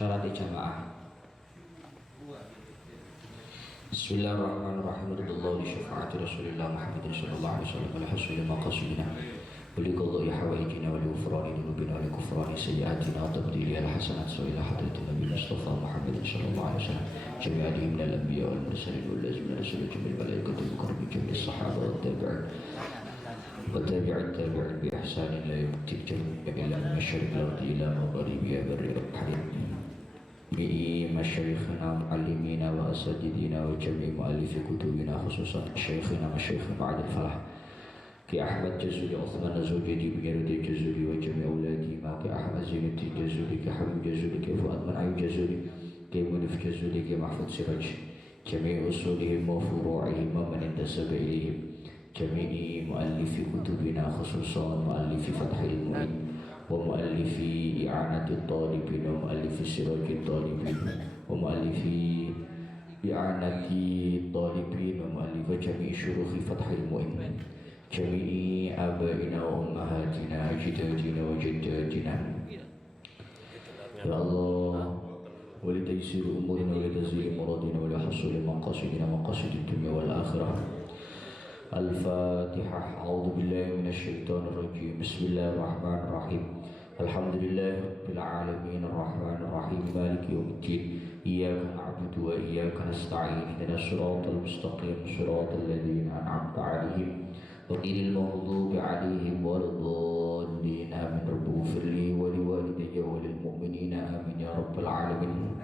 Syarat jamaah. Bismillahirrahmanirrahim. Radallahu li syafaati Rasulillah Muhammadin sallallahu alaihi wasallam ala hasuli maqasidina wa li qadai hawaijina wa li ghufrani dhunubina wa li kufrani sayyiatina wa tabdili al hasanat wa ila hadratin Nabi Mustafa Muhammadin sallallahu alaihi wasallam jami'ihim min al anbiya wal mursalin wal lazimina rasul jamil malaikati mukarramin jamil sahaba wa tabi'in وتابع التابعين بإحسان لا يمتك إلا من مشرق الأرض إلى مغربها بر الحريم مشايخنا معلمينا وأساتذتنا وجميع مؤلفي كتبنا خصوصا شيخنا مشايخ بعد الفلاح كأحمد جزولي عثمان زوجي بجرد الجزولي وجميع أولادي ما كأحمد زين الجزولي كحبيب جزولي كفؤاد منعي جزولي كمنف جزولي كمحفوظ سراج جميع أصولهم وفروعهم ومن انتسب إليهم جميع مؤلفي كتبنا خصوصا مؤلفي فتح المعين ومؤلفي إعانة الطالبين ومؤلفي سراج الطالبين ومؤلفي إعانة الطالبين ومؤلف جميع شروح فتح المعين جميع آبائنا وأمهاتنا أجدادنا وجداتنا يا الله ولتيسير أمورنا ولتزيل مرادنا ولحصول مقاصدنا مقاصد الدنيا والآخرة. الفاتحة. أعوذ بالله من الشيطان الرجيم. بسم الله الرحمن الرحيم. الحمد لله رب العالمين الرحمن الرحيم مالك يوم الدين إياك نعبد وإياك نستعين اهدنا الصراط المستقيم صراط الذين أنعمت عليهم غير المغضوب عليهم ولا الضالين آمين. رب اغفر لي ولوالدي وللمؤمنين آمين يا رب العالمين.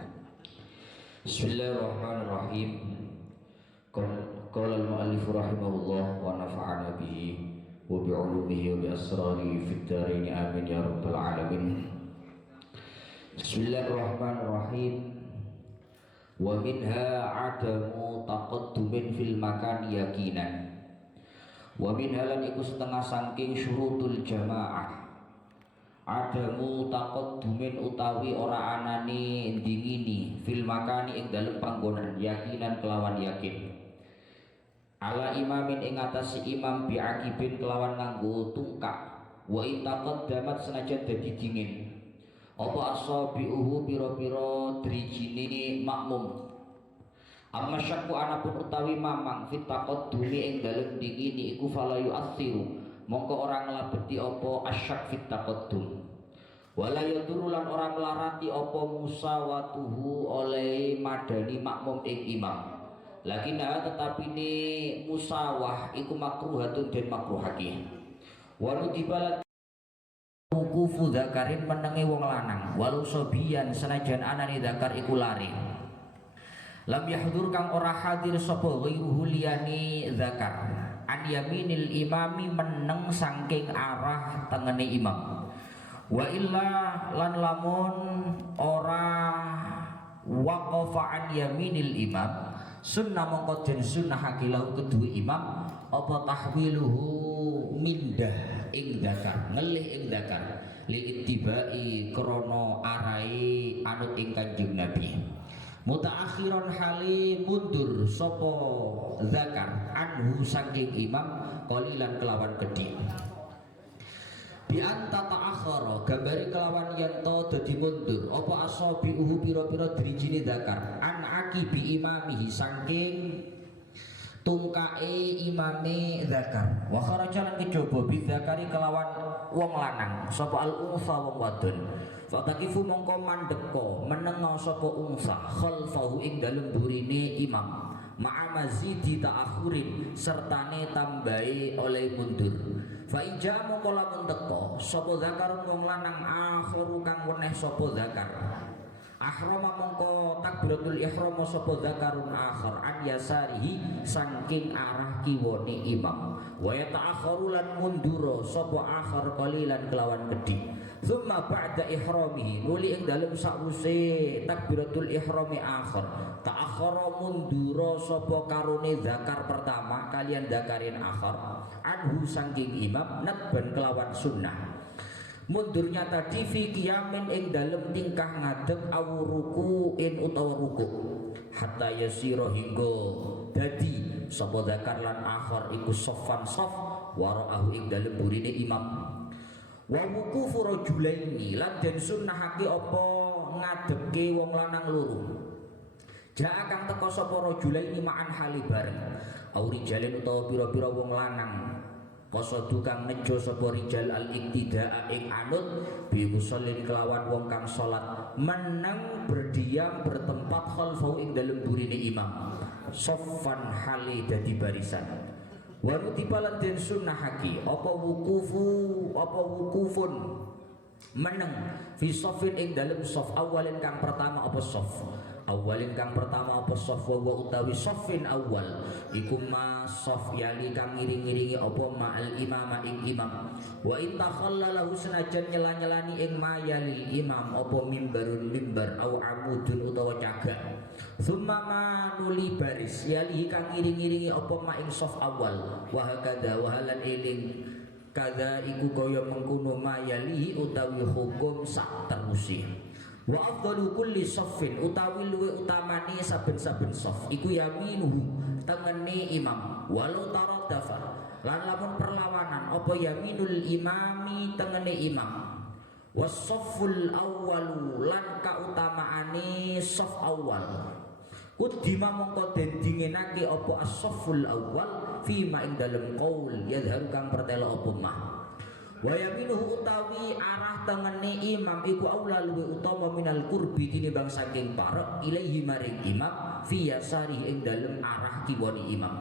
بسم الله الرحمن الرحيم. قال المؤلف رحمه الله ونفعنا به وبعلومه وبأسراره في الدارين آمين يا رب العالمين. بسم الله الرحمن الرحيم. ومنها عدم تقدم في المكان يقينا. ومنها lan iku setengah saking syurutul jamaah adamu taqaddumin utawi ora anane ndingini fil makani ing dalem panggonan yakinan kelawan yakin ala imamin ing atas imam bi'akibin kelawan nganggo tungkak wa itaqaddamat senajan dadi dingin apa asabiuhu pira-pira drijine makmum amma syakku anapun utawi mamang fit taqaddumi ing dalem dingini iku falayu asiru mongko ora nglabeti apa asyak fit taqaddum wala yaduru lan ora melarati apa musawatuhu oleh madani makmum ing imam. Lakinah tetapi ini musawah iku makruhatun dan makruhake. Walau dibalat wukufu dzakarin menenge wong lanang walau sobiyan senajan anane dzakar iku lari. Lam yahdur kang ora hadir sapa ghairuhu liyani dzakar. An yaminil imami meneng saking arah tengene imam. Wa illa lan lamun ora waqafa an yaminil imam sunnah mongko den sunnahake lahu kedue imam apa tahwiluhu mindah ing dzakar ngelih ing dzakar li ittibai krana arahe anut ing Kanjeng Nabi mutaakhiran hali mundur sapa dzakar anhu saking imam qalilan kelawan gedhe bi anta ta'akhara gambari kelawan yen to dadi mundur apa asabiuhu pira-pira drijine dzakar an akibi imamihi saking tungkae imame dzakar wa kharaja lan kejaba bi dzakari kelawan wong lanang sapa al unsa wong wadon fatakifu mongko mandeka menenga sapa unsa khalfahu ing dalem burine imam ma'a mazidi ta'akhurin sertane tambahi oleh mundur fa ija mongko lamun teka sapa zakarun wong lanang akhiru kang weneh sapa zakar ahrama mongko takbiratul ihram sapa zakarun akhir an yasarihi saking arah kiwane imam wa yata'akharu lan mundura sapa akhir qalilan kelawan gedhi thumma ba'da ihramihi nuli ing dalem sakwise takbiratul ihrami akhir ta'akhara mundura sapa karone zakar pertama kalian zakarin akhir anhu saking imam nadban kelawan sunnah mundurnya tadi fi qiyamin ing dalem tingkah ngadeg awuruku in utawa ruku hatta yasira hingga dadi sapa zakar lan akhir iku soffan sof waraahu ing dalem burine imam wa wuqufu rajulaini lan den sunnahake apa ngadepke wong lanang loro. Ja kang teka sapa rajulaini ma'an hali bareng. Auri jalin utawa pira-pira wong lanang. Qasadu kang nejo sapa rijal al-iktidaa ing anut bi musallin kelawan wong kang salat menang berdiam bertempat khalfau ing dalem burine imam. Soffan hali dadi barisan. Wa nutibalan den sunnahaki apa wukufun meneng fi sofin ing dalem sof awalin kang pertama apa sof awalin kang pertama apa sof wa utawi sofin awal iku ma sof yali kang ngiring-ngiringi apa ma'al imama ing imam wa in takhallalahu senajan nyela-nyelani ing ma yali imam apa mimbarun mimbar au amudun utawa cagak summa ma nuli baris yali kang ngiring-ngiringi apa ma ing sof awal wa hakada wa halan iling kada iku kaya mengkono mayalihi utawi hukum sak terusi wa afdalu kulli saffin utawi luwe utamane saben-saben saf iku yaminuhu tengene imam walau taradafa lan lamun perlawanan apa yaminul imami tengene imam wasafful awwalu lan kautamaane saf awal Kudima mongko den dingenake apa as-safful awal fi ma ing dalem qaul yadharu kang pertelo apa mah wa yaminuhu utawi arah tengene imam iku aula luwe utama minal qurbi tinimbang saking parek ilaihi maring imam fi yasari ing dalem arah kiwani imam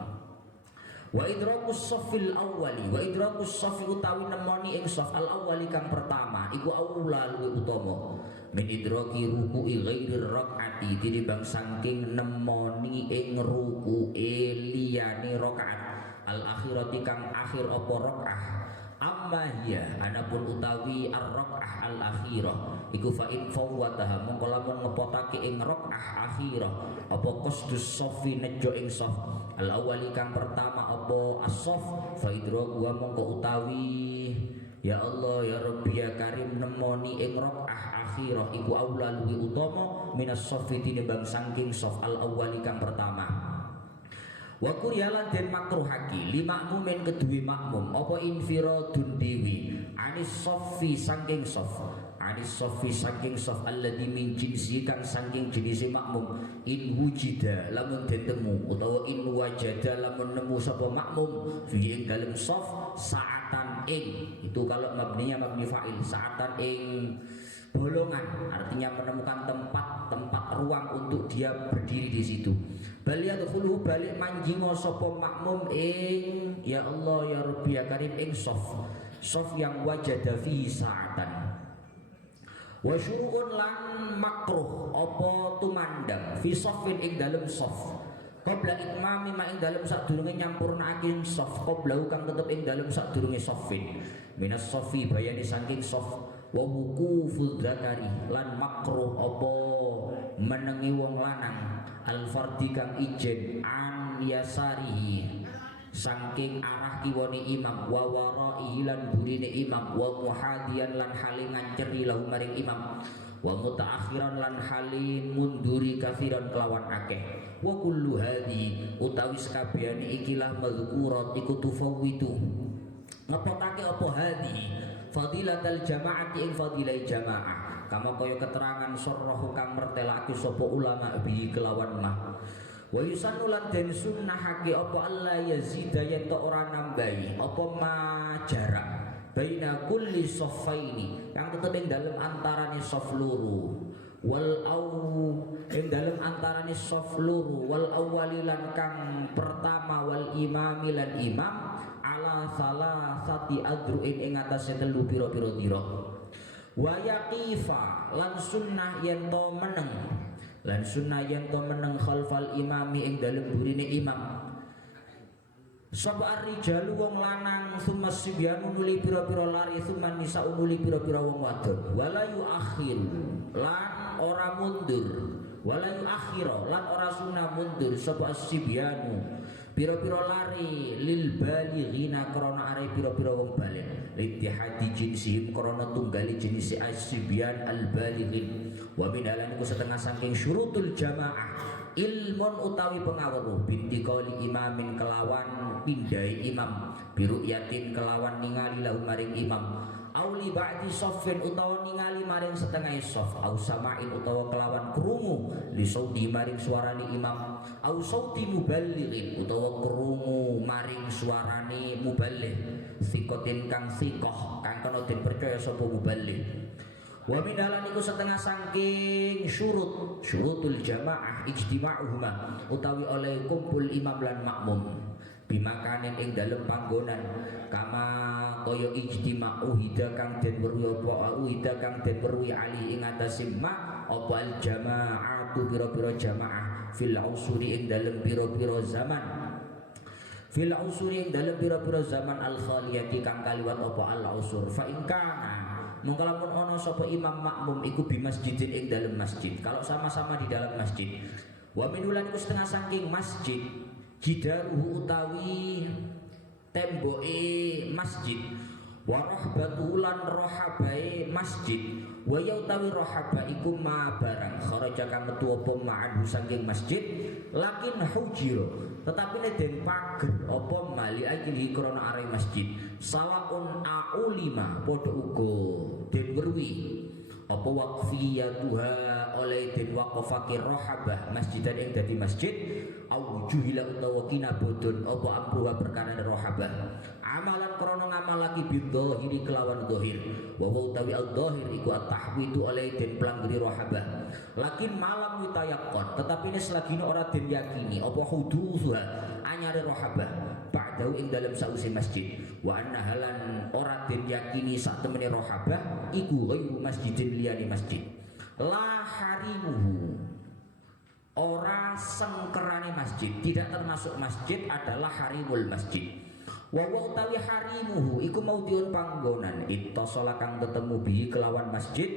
wa idrakus saffil awwali wa idrakus saffi utawi nemoni ing saf al awwali kang pertama iku aula luwe utama min idraki ruku'i ghairir rakaati tinimbang saking nemoni ing ruku'e liyane rakaat al akhirati kang akhir apa rakaah amma hiya anapun utawi ar-rakaah al akhirah iku fa in fawwataha mongko lamun ngepotake ing rakaah akhirah apa qasdus saffi nejo ing saf al awwali kang pertama apa as-saff fa idraku wa mongko utawi ya Allah ya Rabbi ya Karim nemoni ing rakaah akhirah iku aula luwi utama minas saffi tinimbang saking saf al awwali kang pertama wa kuryalan den makruhaki li makmumin kedue makmum apa infiradun dewi anis saffi saking saf anis saffi saking saf alladzi min jinsi kang saking jenise makmum in wujida lamun den temu utawa in wajada lamun nemu sapa makmum fi ing dalem saf sa'atan ing itu kalau mabninya mabni fa'il sa'atan ing bolongan artinya menemukan tempat ruang untuk dia berdiri di situ. Bal yadkhuluhu balik manjingo sapa makmum ing ya Allah ya Rabbi ya Karim ing saf yang wajada fi sa'atan. Wa syu'un lan makruh apa tumandang fi safin ing dalem saf. Qabla itmami ma ing dalem sadurunge nyampurnake saf qabla kang tetep ing dalem sadurunge safin. Minas safi bayani saking saf wa wuqufuz zakari lan makruh apa menengi wong lanang al fardi kang ijen an yasarihi saking arah kiwani imam wa waraihi lan burine imam wa muhadiyan lan hale nganceri lahu maring imam wa mutaakhiran lan hale munduri kafiran kelawan akeh wa kullu hadi utawi sakabehane ikilah mazkurat iku tufawwitu ngepotake apa hadi fadilatal jamaati ing fadilai jamaah kama kaya keterangan sarrahu kang mertelake sapa ulama bi kelawan mah wa yusannu lan den sunnahake apa Allah yazida yen ora nambahi apa majarak baina kulli saffaini kang tetep ing dalem antarane saf loro wal ing dalem antarane saf loro wal awwali lan kang pertama wal imami lan imam ala salasati adru'in ing atase telu pira-pira dira wa yaqifa lan sunnah yen to meneng khalfal imami ing dalem burine imam sapa rijalu wong lanang summa sibyanu nuli pira-pira lari summa nisa nuli pira-pira wong wadon wala yu akhir lan ora mundur wala yu akhira lan ora sunah mundur sapa sibyanu pira-pira lari lil balighina krana are pira-pira wong balik littihadi jinsihim krana tunggali jenis asybyan al balighin wa min alaniku setengah saking syurutul jamaah ilmun utawi pengaweruh binti qali imamin kelawan pindai imam biru yatin kelawan ningali lahu maring imam auli ba'di soffin utawa ningali maring setengah sof, au sama'in utawa kelawan krungu li sauti maring suarane imam, au sauti muballighin utawa krungu maring suarane muballigh, sikotin kang sikoh kang kena den percaya sapa muballigh. Wa min halan iku setengah saking syurutul jamaah ijtima'uhuma utawi oleh kumpul imam lan makmum bimakanin ing dalem panggonan kama kaya ijtima'u hida kang den weruhi apa uhida kang den weruhi ali ing atase ma apa al jama'atu pira-pira jamaah fil usuri ing dalem pira-pira zaman fil usuri ing dalem pira-pira zaman al khaliyati kang kaliwat apa al usur fa ing kana mung lamun ana sapa imam makmum iku bi masjidin ing dalem masjid, kalau sama-sama di dalam masjid wa minulan iku setengah saking masjid jidaruhu utawi temboke masjid wa rahbatu lan rohabae masjid wa ya utawi rohaba iku ma barang kharaja kang metu apa ma'anhu saking masjid lakin hujir tetapi ne den pager apa mali akili krana are masjid sawaun aulima padha uga den weruhi apa waqfiyatuha oleh den waqafake rohabah masjidan ing dadi masjid au juhila utawa kinabudun apa amruha perkara rohabah amalan krana ngamalake bidzahiri kelawan zahir wa utawi al-zahir iku at-tahwidu oleh den planggeri rohabah lakin malam witayaqqan tetapi ini selagine ora den yakini apa huduha anyare rohabah ba'dahu ing dalam sause masjid wa anna halan ora den yakini sak temene rohabah iku ghairu masjidin liyane masjid la harimuhu ora sengkerane masjid tidak termasuk masjid adalah harimul masjid wa utawi harimuhu iku maudhiun panggonan ittasala kang ketemu bi kelawan masjid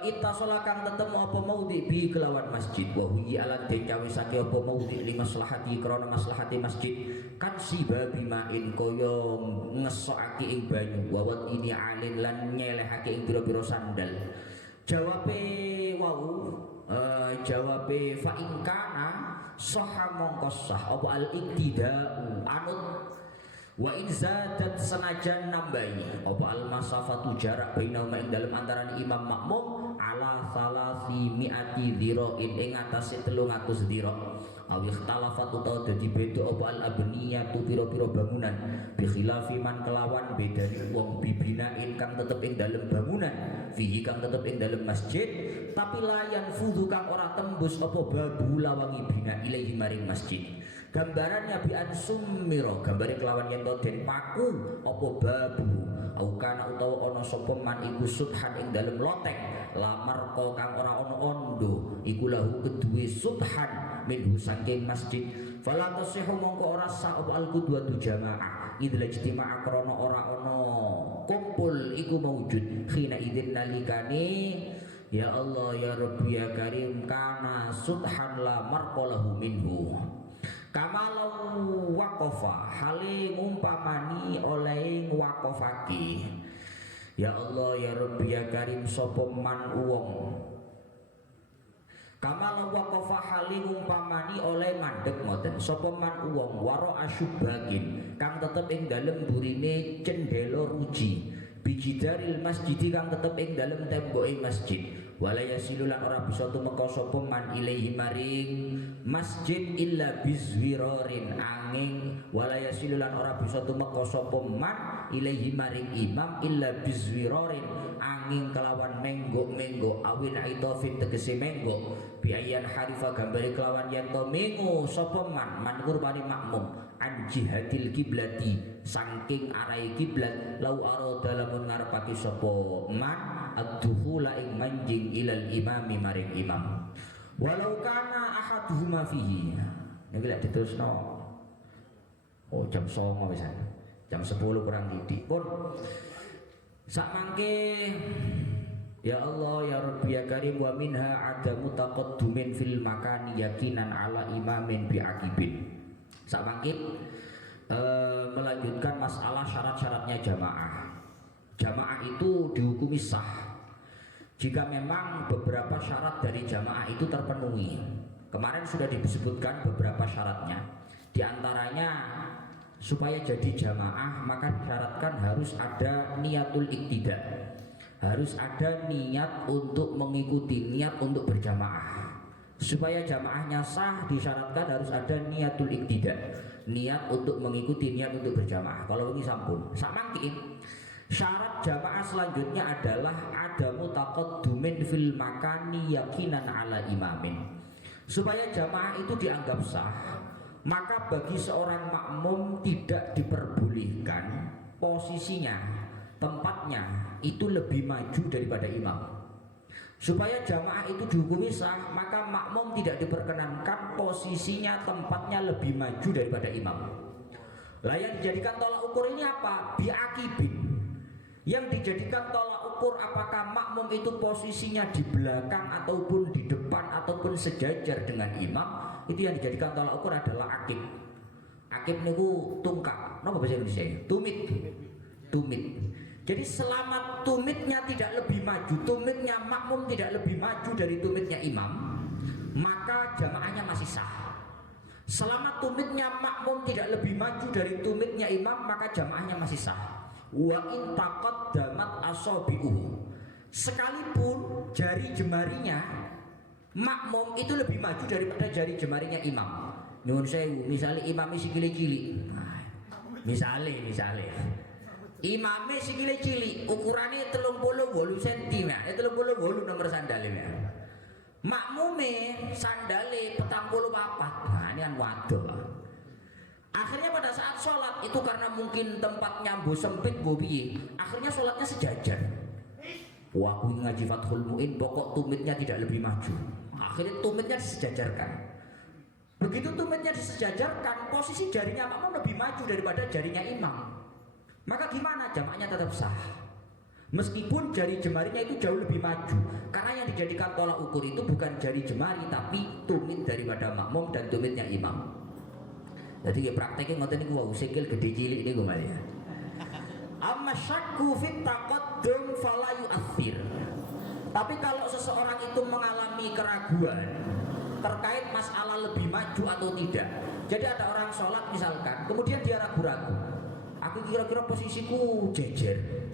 ittasala kang ketemu apa maudhi bi kelawan masjid wa huyi alan den cawisake apa maudhi li maslahati krana maslahati masjid kan siba bimain kaya ngesokake ing banyu wawat ini alin lan nyelehake ing pira-pira sandal jawabe wau jawabe fa in kana sahha mongko sah apa al iktidau anut wa in zadat senajan nambahi apa al masafatu jarak bainauma ing dalem antarané imam makmum ala salasi mi'ati dhira'in ing atase 300 dhira' aw ikhtalafat utawa dadi beda apa al abniyatu pira-pira bangunan bi khilafi man kelawan bedane wong bibinain kang tetep ing dalem bangunan fihi kang tetep ing dalem masjid tapi layan fudhu kang ora tembus apa babu lawangi bina ilahi maring masjid gambarannya bi ansumiro gambare kelawan yen den paku apa babu au kana utawa ana sapa man iku subhan ing dalem loteng lamar kok kang ora ana ondo iku lahu kedue subhan minhu saking masjid fala tasihu mongko ora sah apa al qudwatu jamaah idza ijtima'a krana ora ana kumpul iku maujud khina idzin nalikane ya Allah ya Rabbi ya Karim kana subhan la marqalahu minhu kamalau waqafa hale ngumpamani oleh ngwaqafake ya Allah ya Rabbi ya Karim sapa man wong kamalau waqafa hale ngumpamani oleh mandek ngoten sapa man wong waro asyubagin kang tetep ing dalem burine cendela ruji bijidaril masjid kang tetep ing dalem temboke masjid wala yasilulan ora bisa tumeka sapa man ilaihi maring masjid illa bizwirarin angin wala yasilulan ora bisa tumeka sapa man ilaihi maring imam illa bizwirarin angin kelawan menggok-menggok awin aitofin tegese menggok biayan harifa gambare kelawan yen to mengo sapa man kurbani makmum an jihadil kiblati saking arai kiblat lau arada lamun ngarepake sapa man ad-dukhula ing manjing ilal imami maring imam walau kana ahaduhuma fihi niki lek diterusno oh jam 09.00 wis jam 10 kurang titik pun sak mangke ya Allah ya Rabbi ya Karim wa minha adamu taqaddumin fil makani yakinan ala imamin bi akibin sak mangke melanjutkan masalah syarat-syaratnya jamaah. Jamaah itu dihukumi sah jika memang beberapa syarat dari jamaah itu terpenuhi. Kemarin sudah disebutkan beberapa syaratnya. Di antaranya supaya jadi jamaah maka disyaratkan harus ada niatul iktida, harus ada niat untuk mengikuti, niat untuk berjamaah. Supaya jamaahnya sah disyaratkan harus ada niatul iktida, niat untuk mengikuti, niat untuk berjamaah. Kalau ini sampun samangkin. Syarat jamaah selanjutnya adalah ada mutaqaddumin fil makani yakinan ala imamin. Supaya jamaah itu dianggap sah, maka bagi seorang makmum tidak diperbolehkan posisinya, tempatnya itu lebih maju daripada imam. Supaya jamaah itu dihukumi sah, maka makmum tidak diperkenankan posisinya, tempatnya lebih maju daripada imam. Lah yang dijadikan tolak ukur ini apa? Biakibin. Yang dijadikan tolak ukur apakah makmum itu posisinya di belakang ataupun di depan ataupun sejajar dengan imam, itu yang dijadikan tolak ukur adalah akib. Akib niku tungkak, napa bahasa Indonesia? Tumit. Jadi selama tumitnya tidak lebih maju, tumitnya makmum tidak lebih maju dari tumitnya imam, maka jamaahnya masih sah. Selama tumitnya makmum tidak lebih maju dari tumitnya imam, maka jamaahnya masih sah. Wa in taqaddamat asabi'uhu, sekalipun jari jemarinya makmum itu lebih maju daripada jari jemarinya imam. Nyuwun sewu, misalnya imamnya sikile cilik. Misalnya imamnya sikile cilik, ukurannya 38 cm, 38 nomor sandalnya. Makmume sandale 44. Nah, ini kan waduh. Akhirnya pada saat sholat itu karena mungkin tempatnya mbo sempit mbo piye, akhirnya sholatnya sejajar. Wah, aku ngaji Fathul Mu'in pokok tumitnya tidak lebih maju. Akhirnya tumitnya disejajarkan. Begitu tumitnya disejajarkan, posisi jarinya makmum lebih maju daripada jarinya imam. Maka gimana? Jamaahnya tetap sah. Meskipun jari jemarinya itu jauh lebih maju, karena yang dijadikan tolak ukur itu bukan jari jemari tapi tumit daripada makmum dan tumitnya imam. Jadi ya prakteknya ngoten niku wau sikil gede cilik niku Mas ya. Amma syakku fit taqaddum fala yu'athir. Tapi kalau seseorang itu mengalami keraguan terkait masalah lebih maju atau tidak. Jadi ada orang sholat misalkan, kemudian dia ragu-ragu. Aku kira-kira posisiku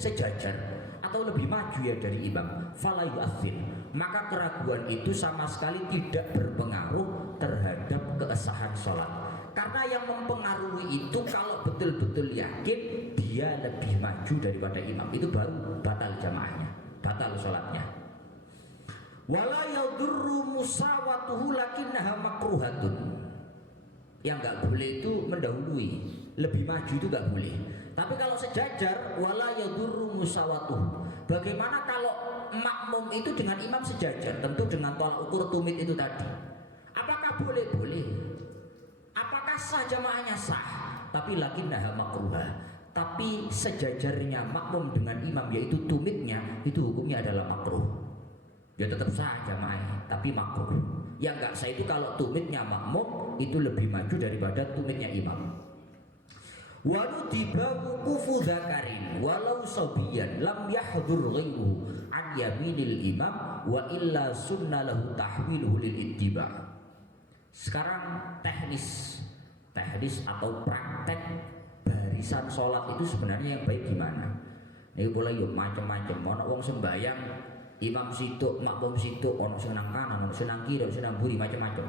sejajar atau lebih maju ya dari imam. Fala yu'athir. Maka keraguan itu sama sekali tidak berpengaruh terhadap kesahan sholat. Karena yang mempengaruhi itu kalau betul-betul yakin dia lebih maju daripada imam, itu baru batal jamaahnya, batal sholatnya. Wala yadurru musawatuhu lakinnaha makruhatun. Yang nggak boleh itu mendahului, lebih maju itu nggak boleh. Tapi kalau sejajar, wala yadurru musawatuhu. Bagaimana kalau makmum itu dengan imam sejajar? Tentu dengan tolak ukur tumit itu tadi. Apakah boleh? Boleh. Apakah sah jamaahnya? Sah, tapi lakinnaha makruha. Tapi sejajarnya makmum dengan imam yaitu tumitnya, itu hukumnya adalah makruh. Ya tetap sah jamaahnya, tapi makruh. Yang enggak sah itu kalau tumitnya makmum itu lebih maju daripada tumitnya imam. Walau tiba wukufu dzakarin walau sabiyan lam yahdhur ghairuhu an yaminil imam wa illa sunna lahu tahwiluhu lil ittiba'. Sekarang teknis atau praktek barisan sholat itu sebenarnya yang baik gimana? Ini boleh yuk macam-macam. Ono wong sembayang imam situ, makmum situ, ono senang kanan, ono senang kiri, ono senang buri, macam-macam.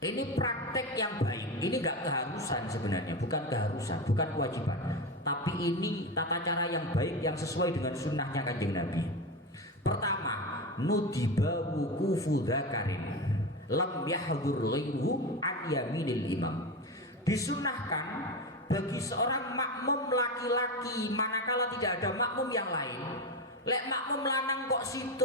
Ini praktek yang baik. Ini enggak keharusan sebenarnya, bukan keharusan, bukan kewajiban. Tapi ini tata cara yang baik yang sesuai dengan sunnahnya Kanjeng Nabi. Pertama, nudiba wukufu dzakarin lam yahdhur ghairuhu an yaminil imam. Disunnahkan bagi seorang makmum laki-laki manakala tidak ada makmum yang lain. Lek makmum lanang kok situ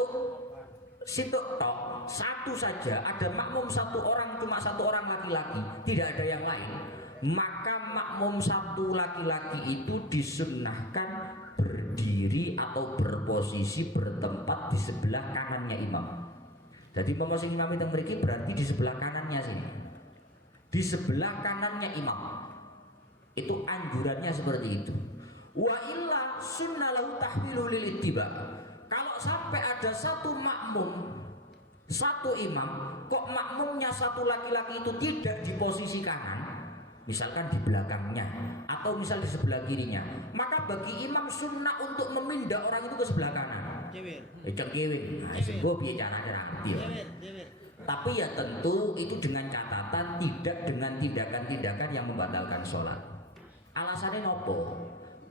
tok satu saja, ada makmum satu orang, cuma satu orang laki-laki, tidak ada yang lain, maka makmum satu laki-laki itu disunnahkan berdiri atau berposisi bertempat di sebelah kanannya imam. Jadi posisi imam itu memiliki berarti di sebelah kanannya sini, di sebelah kanannya imam. Itu anjurannya seperti itu. Wa illa sunnalahu tahwilu lil ittiba. Kalau sampai ada satu makmum, satu imam, kok makmumnya satu laki-laki itu tidak di posisi kanan, misalkan di belakangnya atau misal di sebelah kirinya, maka bagi imam sunnah untuk memindah orang itu ke sebelah kanan. Cengkewing, gue bicara nanti. Tapi ya tentu itu dengan catatan tidak dengan tindakan-tindakan yang membatalkan sholat. Alasannya nopo?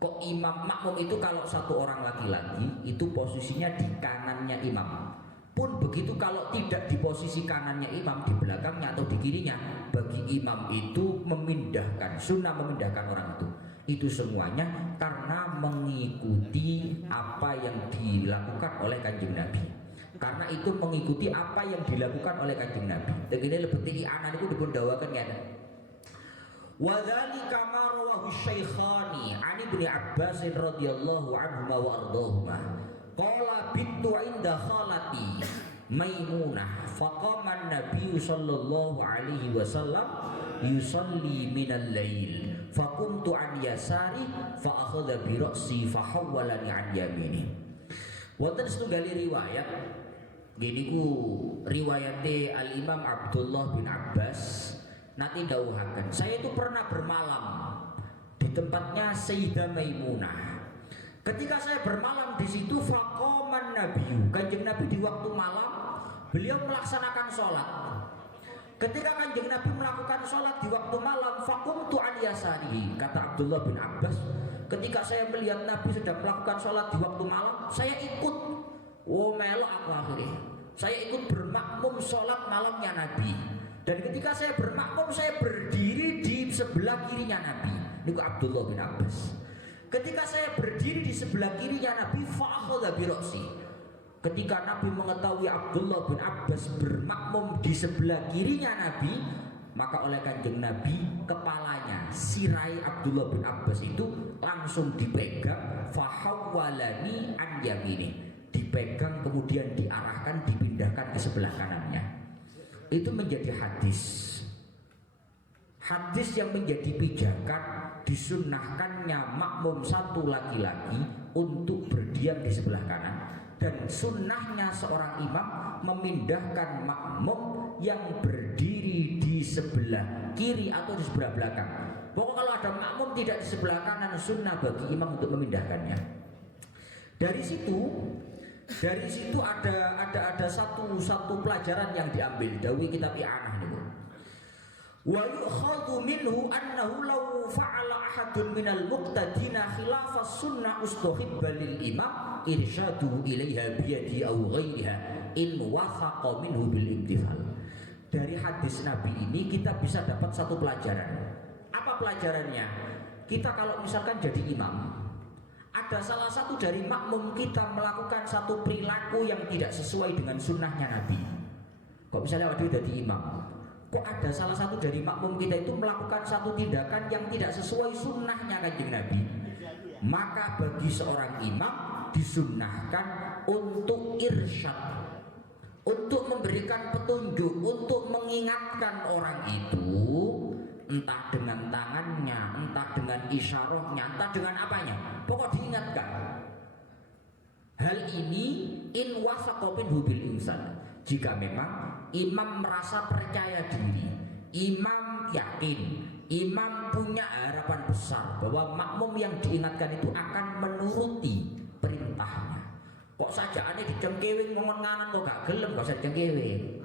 Kok imam makmum itu kalau satu orang laki-laki itu posisinya di kanannya imam. Pun begitu kalau tidak di posisi kanannya imam, di belakangnya atau di kirinya, bagi imam itu memindahkan, sunnah memindahkan orang itu. Itu semuanya karena mengikuti apa yang dilakukan oleh Kanjeng Nabi. Karena itu mengikuti apa yang dilakukan oleh Kanjeng Nabi. Begini lebih tinggi anak itu dipundawakan ya. Wa dzalika ma rawahu Syaikhani 'an Ibnu Abbas radhiyallahu anhuma wa ardahuma. Qala bittu 'inda khalati Maimunah faqama an-nabiy sallallahu alaihi wasallam yusalli minal lail faqumtu an yasari fa akhadha bi ra'si fa hawwalani an yamini. Wonten setunggal riwayat gini ku riwayate Al-Imam Abdullah bin Abbas nanti dawuhaken, saya itu pernah bermalam di tempatnya Sayyidah Maimunah. Ketika saya bermalam di situ, faqaman nabiyyu, Kanjeng Nabi di waktu malam beliau melaksanakan sholat. Ketika Kanjeng Nabi melakukan sholat di waktu malam, faqumtu an yasari, kata Abdullah bin Abbas, ketika saya melihat Nabi sedang melakukan sholat di waktu malam, saya ikut. Oh melok aku akhirnya. Saya ikut bermakmum sholat malamnya Nabi. Dan ketika saya bermakmum, saya berdiri di sebelah kirinya Nabi. Ini Abdullah bin Abbas. Ketika saya berdiri di sebelah kirinya Nabi, fa'akhadha bi ra'si. Ketika Nabi mengetahui Abdullah bin Abbas bermakmum di sebelah kirinya Nabi, maka oleh Kanjeng Nabi kepalanya, sirai Abdullah bin Abbas itu langsung dipegang, fahawwalani an yamini, dipegang kemudian diarahkan, dipindahkan ke sebelah kanannya. Itu menjadi hadis yang menjadi pijakan disunnahkannya makmum satu laki-laki untuk berdiam di sebelah kanan, dan sunnahnya seorang imam memindahkan makmum yang berdiri di sebelah kiri atau di sebelah belakang. Pokoknya kalau ada makmum tidak di sebelah kanan, sunnah bagi imam untuk memindahkannya. Dari situ ada satu pelajaran yang diambil dari kitab I'anah niku. Wa yukhadhu minhu annahu law fa'ala ahadun minal muqtadina khilafas sunnah ustuhibba lil imam irsyadu ilaiha biyadi aw ghairiha in wafaqa minhu bil imtithal. Dari hadis Nabi ini kita bisa dapat satu pelajaran. Apa pelajarannya? Kita kalau misalkan jadi imam, ada salah satu dari makmum kita melakukan satu perilaku yang tidak sesuai dengan sunnahnya Nabi. Kok misalnya waktu jadi imam, kok ada salah satu dari makmum kita itu melakukan satu tindakan yang tidak sesuai sunnahnya Kanjeng Nabi, maka bagi seorang imam disunnahkan untuk irsyad, untuk memberikan petunjuk, untuk mengingatkan orang itu, entah dengan tangannya, entah dengan isyarahnya, entah dengan apanya, pokok diingatkan. Hal ini in wasaqopin hubil insan, jika memang imam merasa percaya diri, imam yakin, imam punya harapan besar bahwa makmum yang diingatkan itu akan menuruti perintahnya. Kok saja aneh dicengkewing mongon nganan kok gak gelem, kok saya cengkewing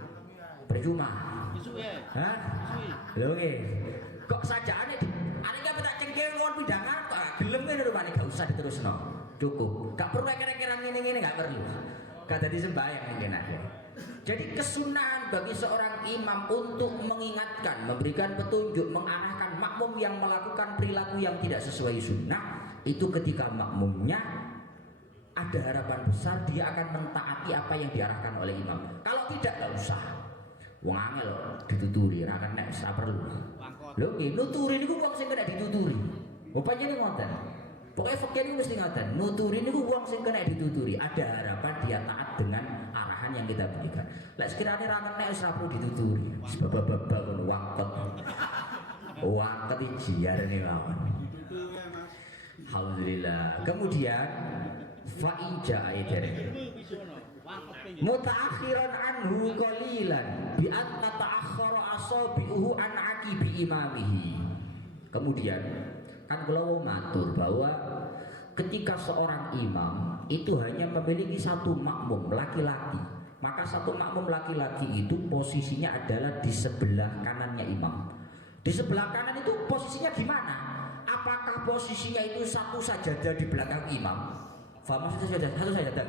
percuma. Hah? Lho nggih. Kok saja aneh gak tak cengkewing mongon pidangan kok gak gelem ngene rupane, gak usah diterusno. Cukup. Gak perlu kira-kira ngene-ngene, gak perlu. Gak dadi sembahyang mungkin aja. Jadi kesunahan bagi seorang imam untuk mengingatkan, memberikan petunjuk, mengarahkan makmum yang melakukan perilaku yang tidak sesuai sunnah, itu ketika makmumnya ada harapan besar dia akan mentaati apa yang diarahkan oleh imam. Kalau tidak, gak usah. Wong angel dituturi, ra kena ora perlu. Lho nggih, nuturi niku wong sing kena dituturi. Bapaknya ngoten. Pokoknya fakir ini mesti ngatain, nuturi ini wong sing kena dituturi. Ada harapan dia taat dengan arahan yang kita berikan. Lah sekiranya rangan nek wis ora perlu dituturi. Wis babak-babak ngono wangket. Wangket iki jarene mawon. Alhamdulillah. Kemudian fa inja ayat mutaakhiran anhu qalilan bi an tataakhara asabihu an aqibi imamihi. Kemudian kan kalau matur bahwa ketika seorang imam itu hanya memiliki satu makmum laki-laki, maka satu makmum laki-laki itu posisinya adalah di sebelah kanannya imam. Di sebelah kanan itu posisinya gimana? Apakah posisinya itu satu sajadah di belakang imam? Faham maksudnya satu sajadah?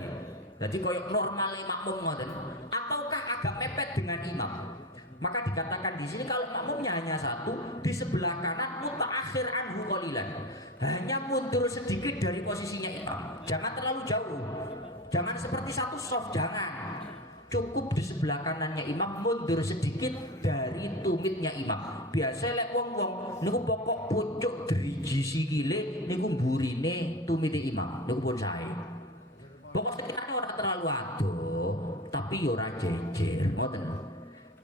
Jadi koyok normal makmum ngoten, ataukah agak mepet dengan imam? Maka dikatakan di sini kalau makmumnya hanya satu, di sebelah kanan mutaakhir anhu qalilan, hanya mundur sedikit dari posisinya imam. Jangan terlalu jauh, jangan seperti satu soft, jangan. Cukup di sebelah kanannya imam, mundur sedikit dari tumitnya imam. Biasa lek wong-wong niku pokok pucuk driji sikile niku mburine tumite imam, niku pun sae. Pokok sekiranya ora terlalu adoh, tapi yo ora jejer, ngoten.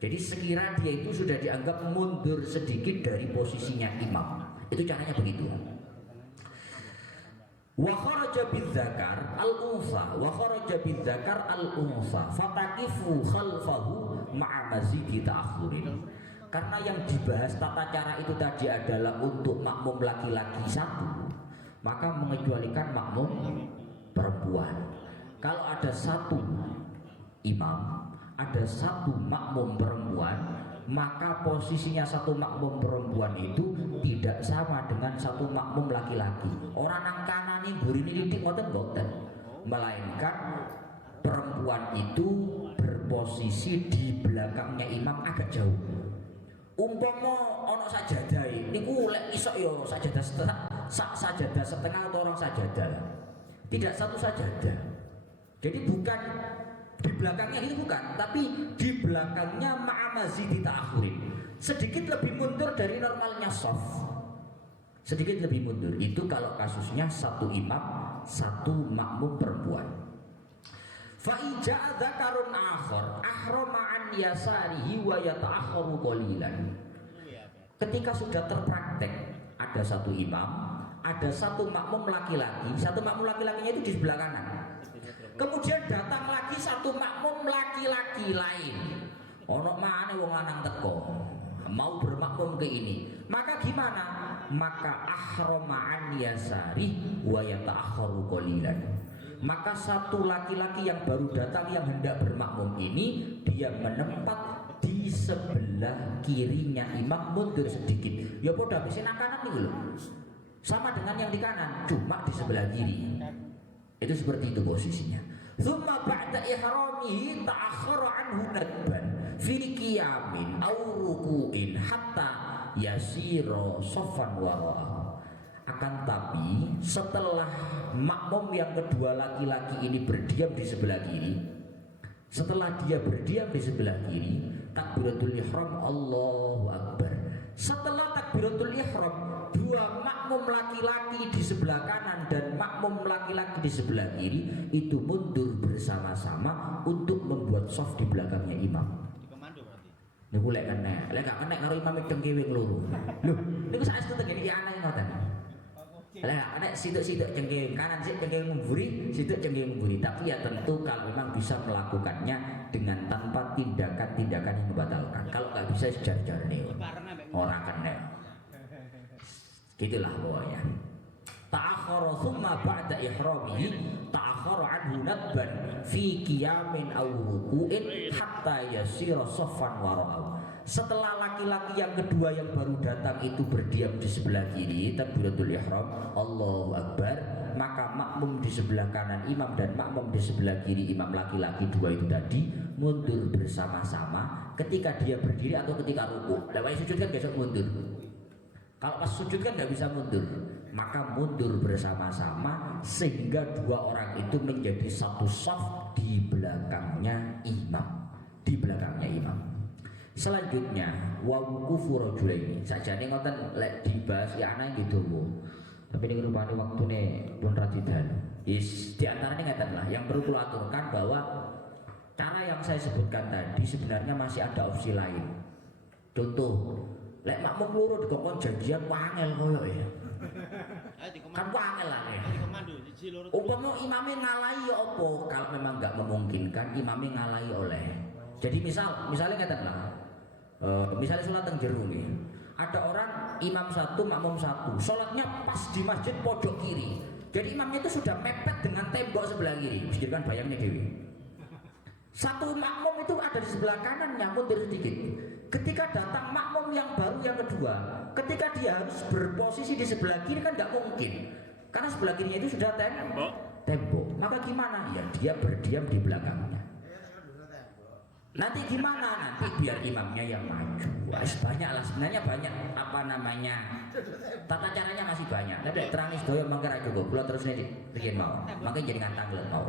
Jadi sekira dia itu sudah dianggap mundur sedikit dari posisinya imam. Itu caranya begitu. Wa kharaja bidzakar al-unsa wa kharaja bidzakar al-unsa fataqifu khalfahu ma'a mazidi ta'akhurin. Karena yang dibahas tata cara itu tadi adalah untuk makmum laki-laki satu, maka mengecualikan makmum perempuan. Kalau ada satu imam, ada satu makmum perempuan, maka posisinya satu makmum perempuan itu tidak sama dengan satu makmum laki-laki. Orang nang kanan ini burini titik ngoten-ngoten, melainkan perempuan itu berposisi di belakangnya imam agak jauh. Umpama ono sajadah niku lek iso yo sajadah setengah atau orang sajadah. Tidak satu sajadah. Jadi bukan di belakangnya itu bukan, tapi di belakangnya ma'amazidi ta'akhurin, sedikit lebih mundur dari normalnya soft, sedikit lebih mundur. Itu kalau kasusnya satu imam, satu makmum perempuan. Fa'ija dzakarun akhar ahrama an yasarihi wa yata'akharu qalilan. Ketika sudah terpraktek ada satu imam, ada satu makmum laki-laki, satu makmum laki-lakinya itu di sebelah kanan. Kemudian datang lagi satu makmum laki-laki lain. Ono mana wong lanang teko mau bermakmum ke ini. Maka gimana? Maka ahrama an yasari wa yata'akharu qalilan. Maka satu laki-laki yang baru datang yang hendak bermakmum ini, dia menempat di sebelah kirinya imam, mundur sedikit. Ya podo habis nang kanan nih lho. Sama dengan yang di kanan, cuma di sebelah kiri. Itu seperti itu posisinya. Tsumma ba'da ihramihi ta'akhkhara anhu nadban fi qiyamin aw ruku'in hatta yasira saffan wara'a. Akan tapi setelah makmum yang kedua laki-laki ini berdiam di sebelah kiri, setelah dia berdiam di sebelah kiri, takbiratul ihram Allahu akbar. Setelah takbiratul ihram, dua makmum laki-laki di sebelah kanan dan makmum laki-laki di sebelah kiri itu mundur bersama-sama untuk membuat soft di belakangnya imam. Komando berarti. Niku lek kena, lek gak kena karo imam cengkewe loro. Lho, niku saestu tengene iki ana ngoten. Lek ana situk-situk cengkewe kanan sik cengkewe memburi, situk cengkewe memburi. Tapi ya tentu kalau memang bisa melakukannya dengan tanpa tindakan-tindakan yang membatalkan. Kalau nggak bisa sejar-jarne orang kena. Gitulah pokoknya. Ta'akhkhara thumma ba'da ihramihi ta'akhkhara anhu nadban fi qiyamin aw ruku'in hatta yasira saffan wara'u. Setelah laki-laki yang kedua yang baru datang itu berdiam di sebelah kiri takbiratul ihram Allahu akbar, maka makmum di sebelah kanan imam dan makmum di sebelah kiri imam laki-laki dua itu tadi mundur bersama-sama ketika dia berdiri atau ketika ruku. Lewat sujud kan besok mundur. Kalau pas sujud kan nggak bisa mundur, maka mundur bersama-sama sehingga dua orang itu menjadi satu saf di belakangnya imam, di belakangnya imam. Selanjutnya wuqufu rajulaini. Sajane ngoten lek dibahas ya ana gitu Bu. Tapi ini rupane waktune pun ra didalu. Is di antaranya ngeten lah yang perlu kula aturkan bahwa cara yang saya sebutkan tadi sebenarnya masih ada opsi lain. Contoh, lek makmum loro dikongkon janjian wangel koyo ya. Kan wangel lah ya. Umpama imame ngalahi ya apa? Kalau memang enggak memungkinkan imame ngalahi oleh. Jadi misalnya ngeten lah. Misalnya sholat teng jero nih. Ada orang imam satu, makmum satu, sholatnya pas di masjid pojok kiri. Jadi imamnya itu sudah mepet dengan tembok sebelah kiri. Mesti kan bayangnya Dewi. Satu makmum itu ada di sebelah kanannya, mundur sedikit. Ketika datang makmum yang baru yang kedua, ketika dia harus berposisi di sebelah kiri kan nggak mungkin, karena sebelah kirinya itu sudah tembok. Maka gimana? Ya dia berdiam di belakangnya. Nanti gimana? Nanti biar imamnya yang maju. Banyak lah, sebenarnya banyak apa namanya, tata caranya masih banyak. Tapi terangis doyo mangkara cukup. Pulau terus nih bikin mau, makanya jadi ngantang mau.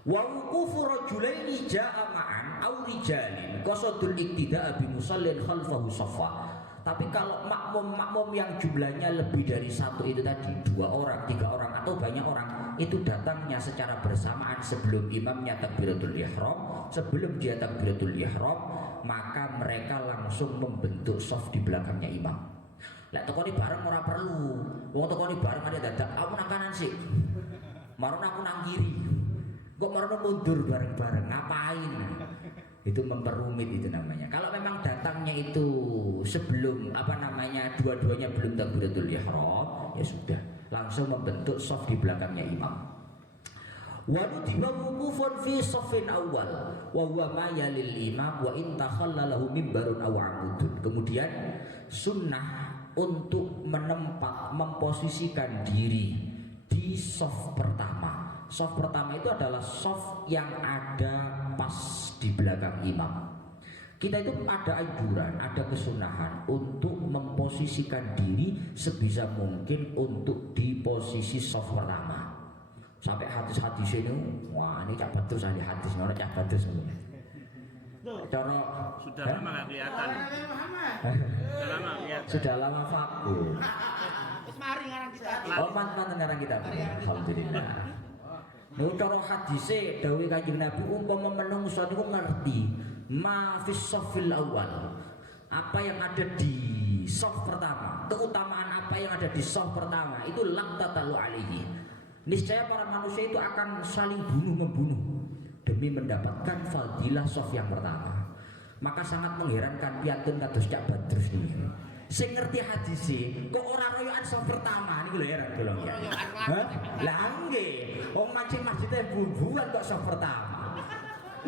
Wa wuqufu rajulaini ja'a ma'an aw rijalin qasadul iktida'a bi musallin khalfahu saffa. Tapi kalau makmum yang jumlahnya lebih dari satu itu tadi, 2 orang, 3 orang atau banyak orang, itu datangnya secara bersamaan sebelum imamnya takbiratul ihram. Sebelum dia takbiratul ihram, maka mereka langsung membentuk shaf di belakangnya imam. Lek tekoni bareng ora perlu. Wong tekoni bareng ada dadak, aku nang kanan sih. Maron aku nang kiri. Kok maron mundur bareng-bareng, ngapain? Itu memperumit itu namanya. Kalau memang datangnya itu sebelum apa namanya, dua-duanya belum takbiratul ihram, ya sudah, langsung membentuk shaf di belakangnya imam. Wa nudiba wuqufun fi shaffin awal wa huwa ma yalil imam wa in takhallalahu mimbarun aw amudun. Kemudian sunnah untuk memposisikan diri di shaf pertama. Shaf pertama itu adalah shaf yang ada pas di belakang imam. Kita itu ada anjuran, ada kesunahan untuk memposisikan diri sebisa mungkin untuk di posisi shaf pertama. Sampai hadis-hadis ini, wah ini Cak Badrus ahli hadis, mana Cak Badrus ini. Cara sudah lama nggak kelihatan. Sudah lama kelihatan. Sudah lama vakum. Mari ngarang kita. Oh mantan ngarang kita. Alhamdulillah. Nek cara hadise dawuh Kanjeng Nabi umpama menungso niku ngerti ma fis shaffil awal. Apa yang ada di shaf pertama, keutamaan apa yang ada di shaf pertama itu laqtatalu alaihi. Niscaya para manusia itu akan saling bunuh-membunuh demi mendapatkan fadilah shaf yang pertama. Maka sangat mengherankan piantun kados Cak Badrus niki. Sing ngerti hadis kok ora royokan shaf pertama niku lho heran kula. Hah? Lah nggih, wong masjid-masjid bubuhan kok shaf pertama.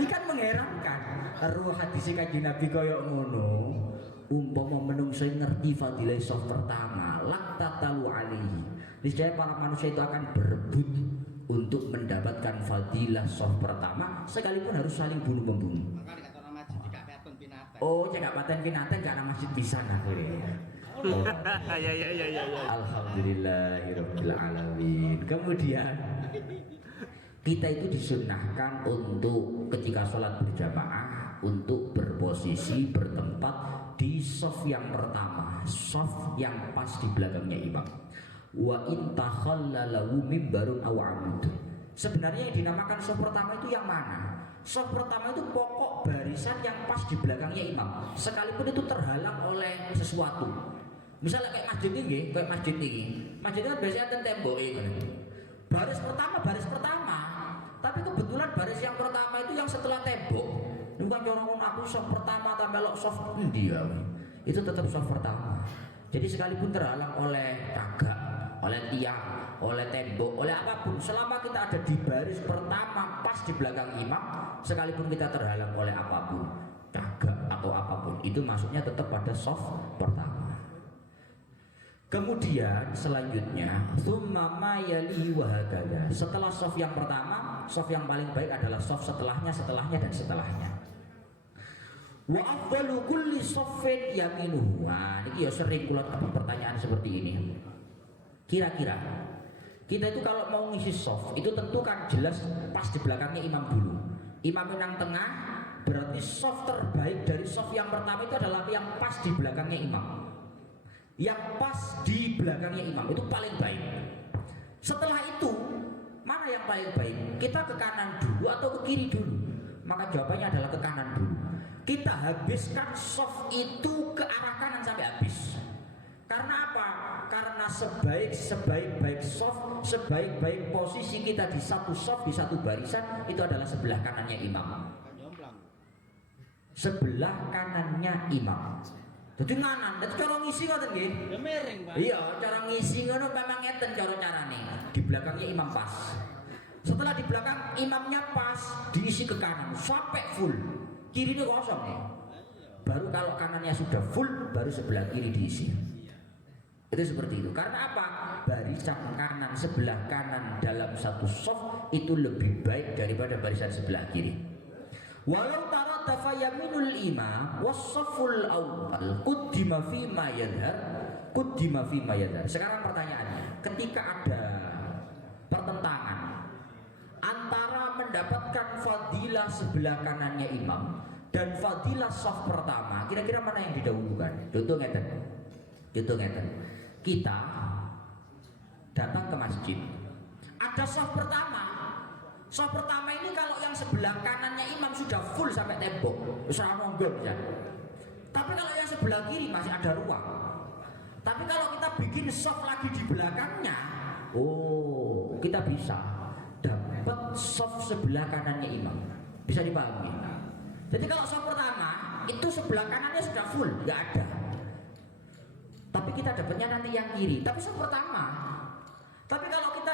Ini kan mengherankan. Karo hadis Kanjeng Nabi kaya ngono. Umpama menungso ngerti fadilah shaf pertama, laqtatalu alaihi. Niscaya para manusia itu akan berebut untuk mendapatkan fadilah shaf pertama sekalipun harus saling bunuh-membunuh. Oh, cek paten pinaten karena masjid pisan akhirnya. Oh. Ya. Alhamdulillahirabbil alamin. Kemudian kita itu disunnahkan untuk ketika sholat berjamaah untuk berposisi bertempat di shaf yang pertama, shaf yang pas di belakangnya imam. Wa in takhallalahu mimbarun aw amudun. Sebenarnya yang dinamakan shaf pertama itu yang mana? Shaf pertama itu pokok barisan yang pas di belakangnya imam, sekalipun itu terhalang oleh sesuatu. Misalnya kayak masjid ini, masjid itu biasanya ada tembok ini. Baris pertama, tapi kebetulan baris yang pertama itu yang setelah tembok. Ini bukan orang aku shaf pertama atau melok shaf dia, itu tetap shaf pertama. Jadi sekalipun terhalang oleh cagak, oleh tiang, oleh tembok, oleh apapun, selama kita ada di baris pertama pas di belakang imam, sekalipun kita terhalang oleh apapun, cagak atau apapun, itu masuknya tetap pada shaf pertama. Kemudian selanjutnya tsumma ma yali wa hakadha. Setelah shaf yang pertama, shaf yang paling baik adalah shaf setelahnya dan setelahnya. Wa afdalu kulli shaffin yaminuhu. Nah, ini ya sering kula dapat pertanyaan seperti ini. Kira-kira kita itu kalau mau ngisi shaf itu tentu kan jelas pas di belakangnya imam dulu. Imam yang tengah, berarti shaf terbaik dari shaf yang pertama itu adalah yang pas di belakangnya imam. Yang pas di belakangnya imam itu paling baik. Setelah itu mana yang paling baik? Kita ke kanan dulu atau ke kiri dulu? Maka jawabannya adalah ke kanan dulu. Kita habiskan shaf itu ke arah kanan sampai habis. Karena apa? Karena sebaik-baik shaf, sebaik-baik posisi kita di satu shaf, di satu barisan itu adalah sebelah kanannya imam. Sebelah kanannya imam. Dadi nganan, dadi cara ngisi ngoten nggih. Ya miring, Pak. Iya, cara ngisi ngono memang ngeten carane. Di belakangnya imam pas. Setelah di belakang imamnya pas, diisi ke kanan sampai full. Kirinya kosong nih. Baru kalau kanannya sudah full, baru sebelah kiri diisi. Itu seperti itu. Karena apa? Barisan kanan sebelah kanan dalam satu shaf itu lebih baik daripada barisan sebelah kiri. Walau tara tafayaminul imam wasaful awal kuddima fi ma yadhar. Sekarang pertanyaannya, ketika ada pertentangan antara mendapatkan fadilah sebelah kanannya imam dan fadilah shaf pertama, kira-kira mana yang didahulukan? Contoh ngeten. Kita datang ke masjid, ada shaf pertama. Shaf pertama ini kalau yang sebelah kanannya imam sudah full sampai tembok, usaha nonggon ya. Tapi kalau yang sebelah kiri masih ada ruang. Tapi kalau kita bikin shaf lagi di belakangnya, oh, kita bisa dapat shaf sebelah kanannya imam. Bisa dipahami? Jadi kalau shaf pertama itu sebelah kanannya sudah full, nggak ada. Tapi kita dapatnya nanti yang kiri. Tapi shaf pertama. Tapi kalau kita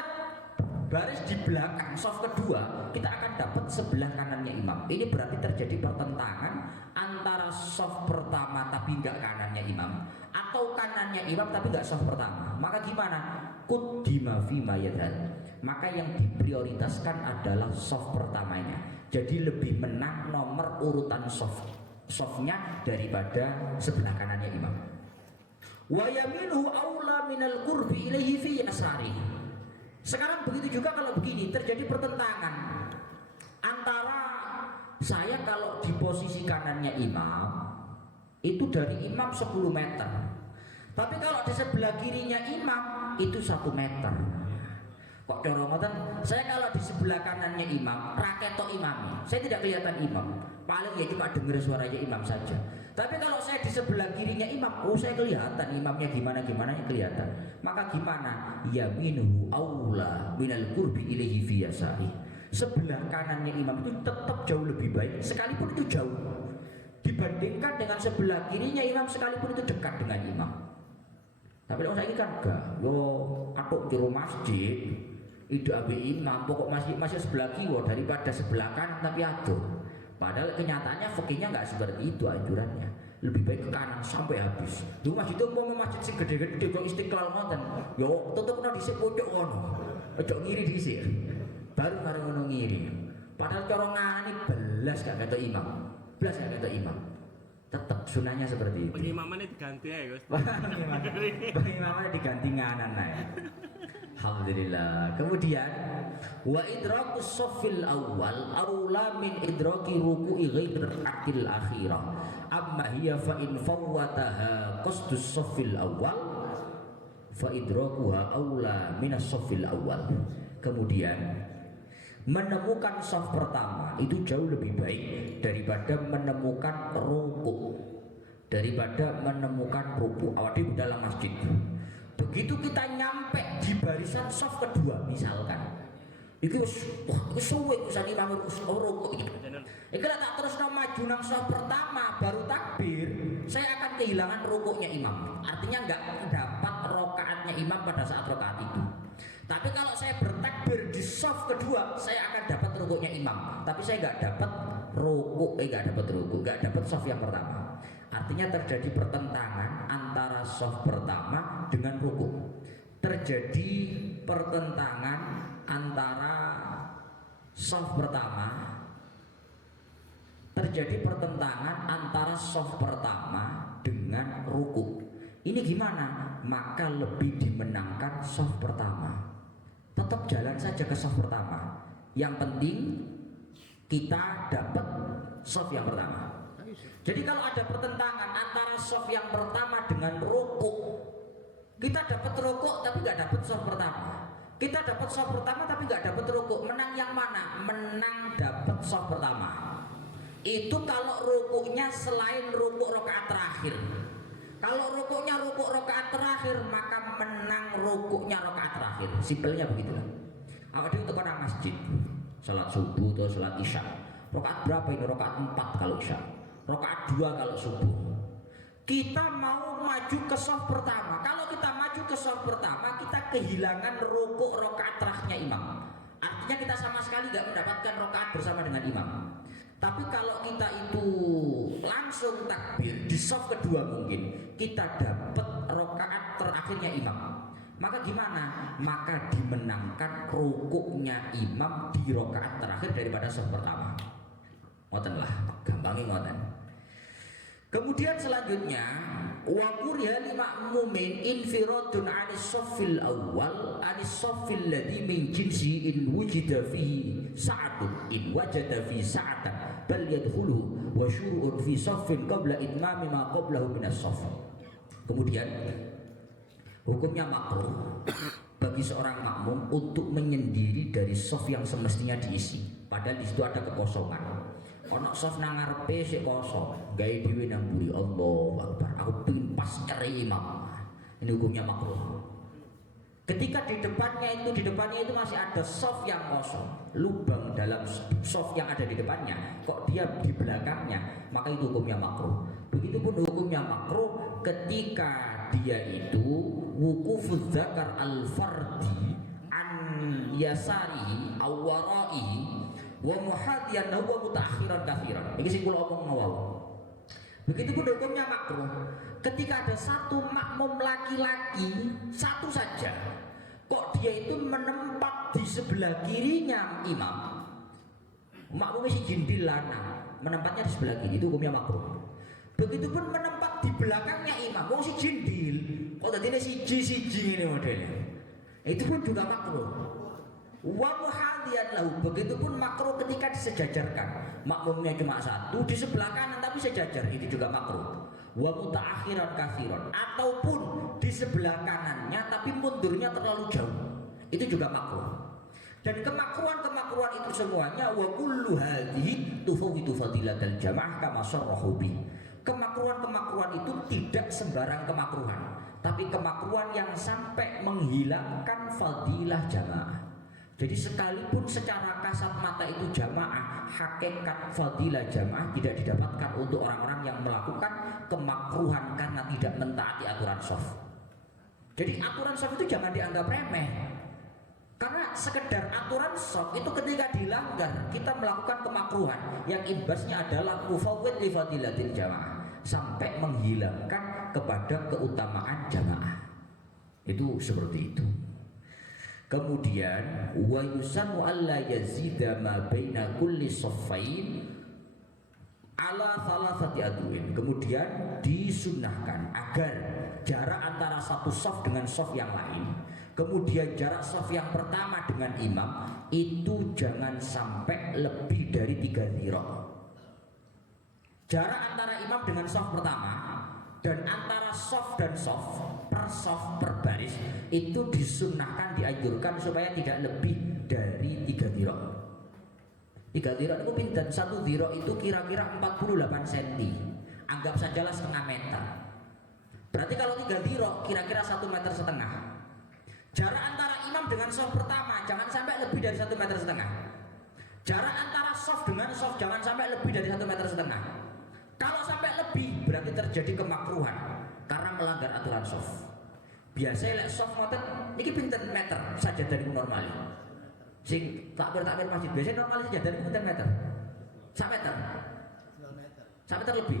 baris di belakang shaf kedua, kita akan dapat sebelah kanannya imam. Ini berarti terjadi pertentangan antara shaf pertama tapi nggak kanannya imam, atau kanannya imam tapi nggak shaf pertama. Maka gimana? Kuddima fi ma yadhar. Maka yang diprioritaskan adalah shaf pertamanya. Jadi lebih menang nomor urutan shafnya daripada sebelah kanannya imam. Wa yaminuhu aula minal qurbi ilaihi fi yasari. Sekarang begitu juga kalau begini, terjadi pertentangan antara saya kalau di posisi kanannya imam itu dari imam 10 meter, tapi kalau di sebelah kirinya imam itu 1 meter. Kok corongotan? Saya kalau di sebelah kanannya imam, raketo imam, saya tidak kelihatan imam, paling ya cuma dengar suaranya imam saja. Tapi kalau saya di sebelah kirinya imam, oh saya kelihatan imamnya gimana kelihatan. Maka gimana? Yaminuhu aula minal qurbi ilaihi fi yasari. Sebelah kanannya imam itu tetap jauh lebih baik, sekalipun itu jauh, dibandingkan dengan sebelah kirinya imam sekalipun itu dekat dengan imam. Tapi kalau saya kan enggak, yo atuk jero masjid, itu abe imam, pokok masih sebelah kiwa daripada sebelah kanan tapi atur. Padahal kenyataannya fikihnya nggak seperti itu anjurannya. Lebih baik ke kanan sampai habis. Lu masjid itu mau masjid sing gede-gede kok Istiqlal ngoten. Yo tutupno dhisik pojok ngono. Ojo ngiri dhisik. Baru karo ngono ngiri. Padahal cara ngani belas gak ketok imam. Belas gak ketok imam. Tetap sunahnya seperti itu. Pengimamannya diganti ya, Gus. Pengimamannya diganti nganan ae. Alhamdulillah. Kemudian wa idrakus shaffil awal aula min idraki ruku'i ghairi rak'atil akhirah. Amma hiya fa in fawwataha qasdus shaffil awal fa idrakuha aula min as-shaffil awal. Kemudian menemukan shaf pertama itu jauh lebih baik daripada menemukan ruku, daripada menemukan ruku. Awak di dalam masjid. Begitu kita nyampe di barisan shaf kedua misalkan, itu suwe usan imam rukuk iki. Iki lek tak terusno maju nang shaf pertama baru takbir, saya akan kehilangan rukuknya imam. Artinya enggak dapat rakaatnya imam pada saat rakaat itu. Tapi kalau saya bertakbir di shaf kedua, saya akan dapat rukuknya imam. Tapi saya enggak dapat rukuk, enggak dapat shaf yang pertama. Artinya terjadi pertentangan antara shaf pertama dengan rukuk. Terjadi pertentangan antara shaf pertama. Terjadi pertentangan antara shaf pertama dengan rukuk. Ini gimana? Maka lebih dimenangkan shaf pertama. Tetap jalan saja ke shaf pertama. Yang penting kita dapat shaf yang pertama. Jadi kalau ada pertentangan antara shaf yang pertama dengan rukuk, kita dapat rukuk tapi nggak dapat shaf pertama. Kita dapat shaf pertama tapi nggak dapat rukuk. Menang yang mana? Menang dapat shaf pertama. Itu kalau rukuknya selain rukuk rakaat terakhir. Kalau rukuknya rukuk rakaat terakhir, maka menang rukuknya rakaat terakhir. Simpelnya begitulah. Awak itu ke masjid, sholat subuh atau sholat isya. Rakaat berapa ini? Rakaat 4 kalau isya. Rakaat 2 kalau subuh. kita mau maju ke shaf pertama. Kalau kita maju ke shaf pertama, kita kehilangan rukuk rakaat terakhirnya imam. Artinya kita sama sekali nggak mendapatkan rakaat bersama dengan imam. Tapi kalau kita itu langsung takbir di shaf kedua, mungkin kita dapat rakaat terakhirnya imam. Maka gimana? Maka dimenangkan rukuknya imam di rakaat terakhir daripada shaf pertama. Ngoten lah, gampangnya ngoten. Kemudian selanjutnya wa kuriha li ma'mumin infiradun 'anis shaffil awwal 'anis shaffil ladzi min jinsi in wujida fihi sa'atun in wajada fi sa'atan bal yadkhulu wa syuru'un fi shaffin qabla itmami ma qablahu min as-shaff. Kemudian hukumnya makruh bagi seorang makmum untuk menyendiri dari shaff yang semestinya diisi, padahal di situ ada kekosongan. Ono soft nang ngarepe sik kosong, gawe dhewe nang mburi. Allahu Akbar. Aku pengin pas nyeri imam. Ini hukumnya makruh. Ketika di depannya itu masih ada soft yang kosong, lubang dalam soft yang ada di depannya, kok dia di belakangnya, maka itu hukumnya makruh. Begitupun hukumnya makruh ketika dia itu wukufuz zakar al-fardi an yasari awarai wa muhadiyan wa mutaakhiran katsiran. Iki sing kula omong mau. Begitupun hukumnya makruh ketika ada satu makmum laki-laki satu saja, kok dia itu menempat di sebelah kirinya imam. Makmumnya si jindil lanang, menempatnya di sebelah kiri, itu hukumnya makruh. Begitupun menempat di belakangnya imam, wong si jindil, kok tadinya siji ini modelnya. Itu pun juga makruh. Wa muhadiyan lahu, begitupun makruh ketika disejajarkan, makmumnya cuma satu di sebelah kanan tapi sejajar, itu juga makruh. Wa mutaakhiran katsiran, ataupun di sebelah kanannya tapi mundurnya terlalu jauh, itu juga makruh. Dan kemakruhan itu semuanya wa kullu hadhihi tufawwitu fadilatal jamaah kama sarrahu bi. Kemakruhan itu tidak sembarang kemakruhan, tapi kemakruhan yang sampai menghilangkan fadilah jamaah. Jadi sekalipun secara kasat mata itu jamaah, hakikat fadilah jamaah tidak didapatkan untuk orang-orang yang melakukan kemakruhan karena tidak mentaati aturan shaf. Jadi aturan shaf itu jangan dianggap remeh. Karena sekedar aturan shaf itu ketika dilanggar, kita melakukan kemakruhan yang imbasnya adalah mufawwid li fadilatil jamaah, sampai menghilangkan kepada keutamaan jamaah. Itu seperti itu. Kemudian wa yusannu alla yazida ma baina kulli shaffain ala thalathati adruin. Kemudian disunnahkan agar jarak antara satu shaf dengan shaf yang lain, kemudian jarak shaf yang pertama dengan imam itu jangan sampai lebih dari 3 dhira'. Jarak antara imam dengan shaf pertama dan antara shaf dan shaf per baris itu disunnahkan, dianjurkan supaya tidak lebih dari 3 dhira'. 3 dhira' itu pinten? 1 dhira' itu kira-kira 48 cm. Anggap sajalah setengah meter. Berarti kalau 3 dhira' kira-kira 1,5 meter. Jarak antara imam dengan shaf pertama jangan sampai lebih dari 1,5 meter. Jarak antara shaf dengan shaf jangan sampai lebih dari 1,5 meter. Kalau sampai lebih berarti terjadi kemakruhan karena melanggar aturan shaf. Biasanya lek shaf ngoten niki pinten meter saja dari normal. Sing takbir masjid biasanya normal saja dari pinten meter. 1 meter. 1 meter lebih.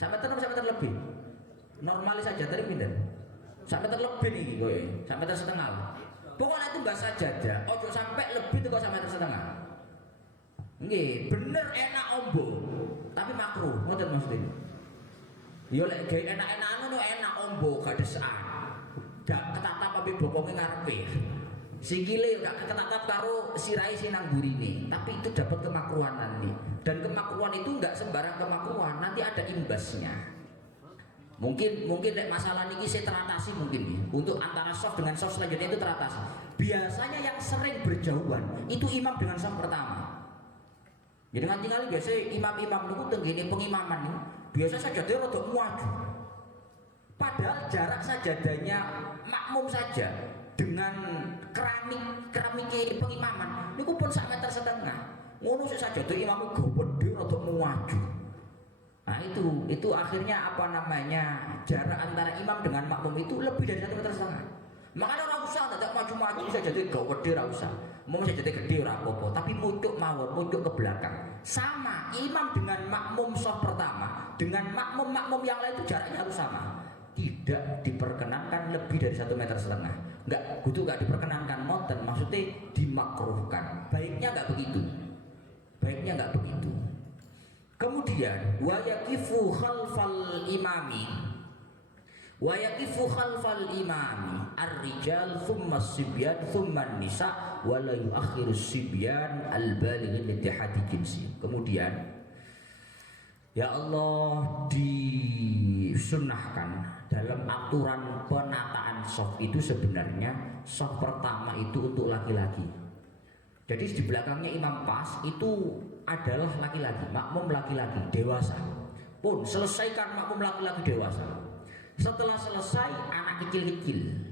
1 meter atau 1 meter lebih. Normal saja dari pinten. 1 meter lebih nih kowe. 1,5 meter. Pokoknya itu mbak sajadah, ojo sampai lebih tuh 1,5 meter. Nggih, bener enak ombo, tapi makruh, ngoten maksudnya. Yo lek gawe enak-enakan ngono enak ombo kadesan. Gak ketatap ambek bokonge ngarepe. Sikile gak ketatap karo sirahe sinang burine, tapi itu dapat kemakruhan nanti. Dan kemakruhan itu enggak sembarang kemakruhan, nanti ada imbasnya. Mungkin lek masalah niki saya teratasi mungkin nih. Untuk antara shaf dengan shaf selanjutnya itu teratasi. Biasanya yang sering berjauhan itu imam dengan shaf pertama. Jadi nanti kali biasa imam-imam itu tenggine pengimaman nih, biasa sajadahnya rada maju. Padahal jarak sajadahnya makmum saja dengan keramik pengimaman niku pun 1,5 meter. Ngono sik sajadah imam gede rada maju. Nah itu itu akhirnya apa namanya, jarak antara imam dengan makmum itu lebih dari 1,5 meter. Makanya orang usah tidak maju-maju bisa jadi gede, ora usah. Mau bisa jadi gede ora apa-apa, tapi muncul mawon, muncul ke belakang. Sama imam dengan makmum shaf pertama, dengan makmum yang lain itu jaraknya harus sama. Tidak diperkenankan lebih dari 1,5 meter. Enggak diperkenankan moten, maksudnya dimakruhkan. Baiknya enggak begitu. Kemudian wa yaqifu khalfal imami ar-rijal thumma as-sibyan thumma an-nisa wa la yu'akhiru as-sibyan al-balighin li jinsi. Kemudian ya Allah, disunnahkan dalam aturan penataan shaf itu sebenarnya shaf pertama itu untuk laki-laki. Jadi di belakangnya imam pas itu adalah laki-laki, makmum laki-laki dewasa. Pun selesaikan makmum laki-laki dewasa. Setelah selesai anak kecil-kecil.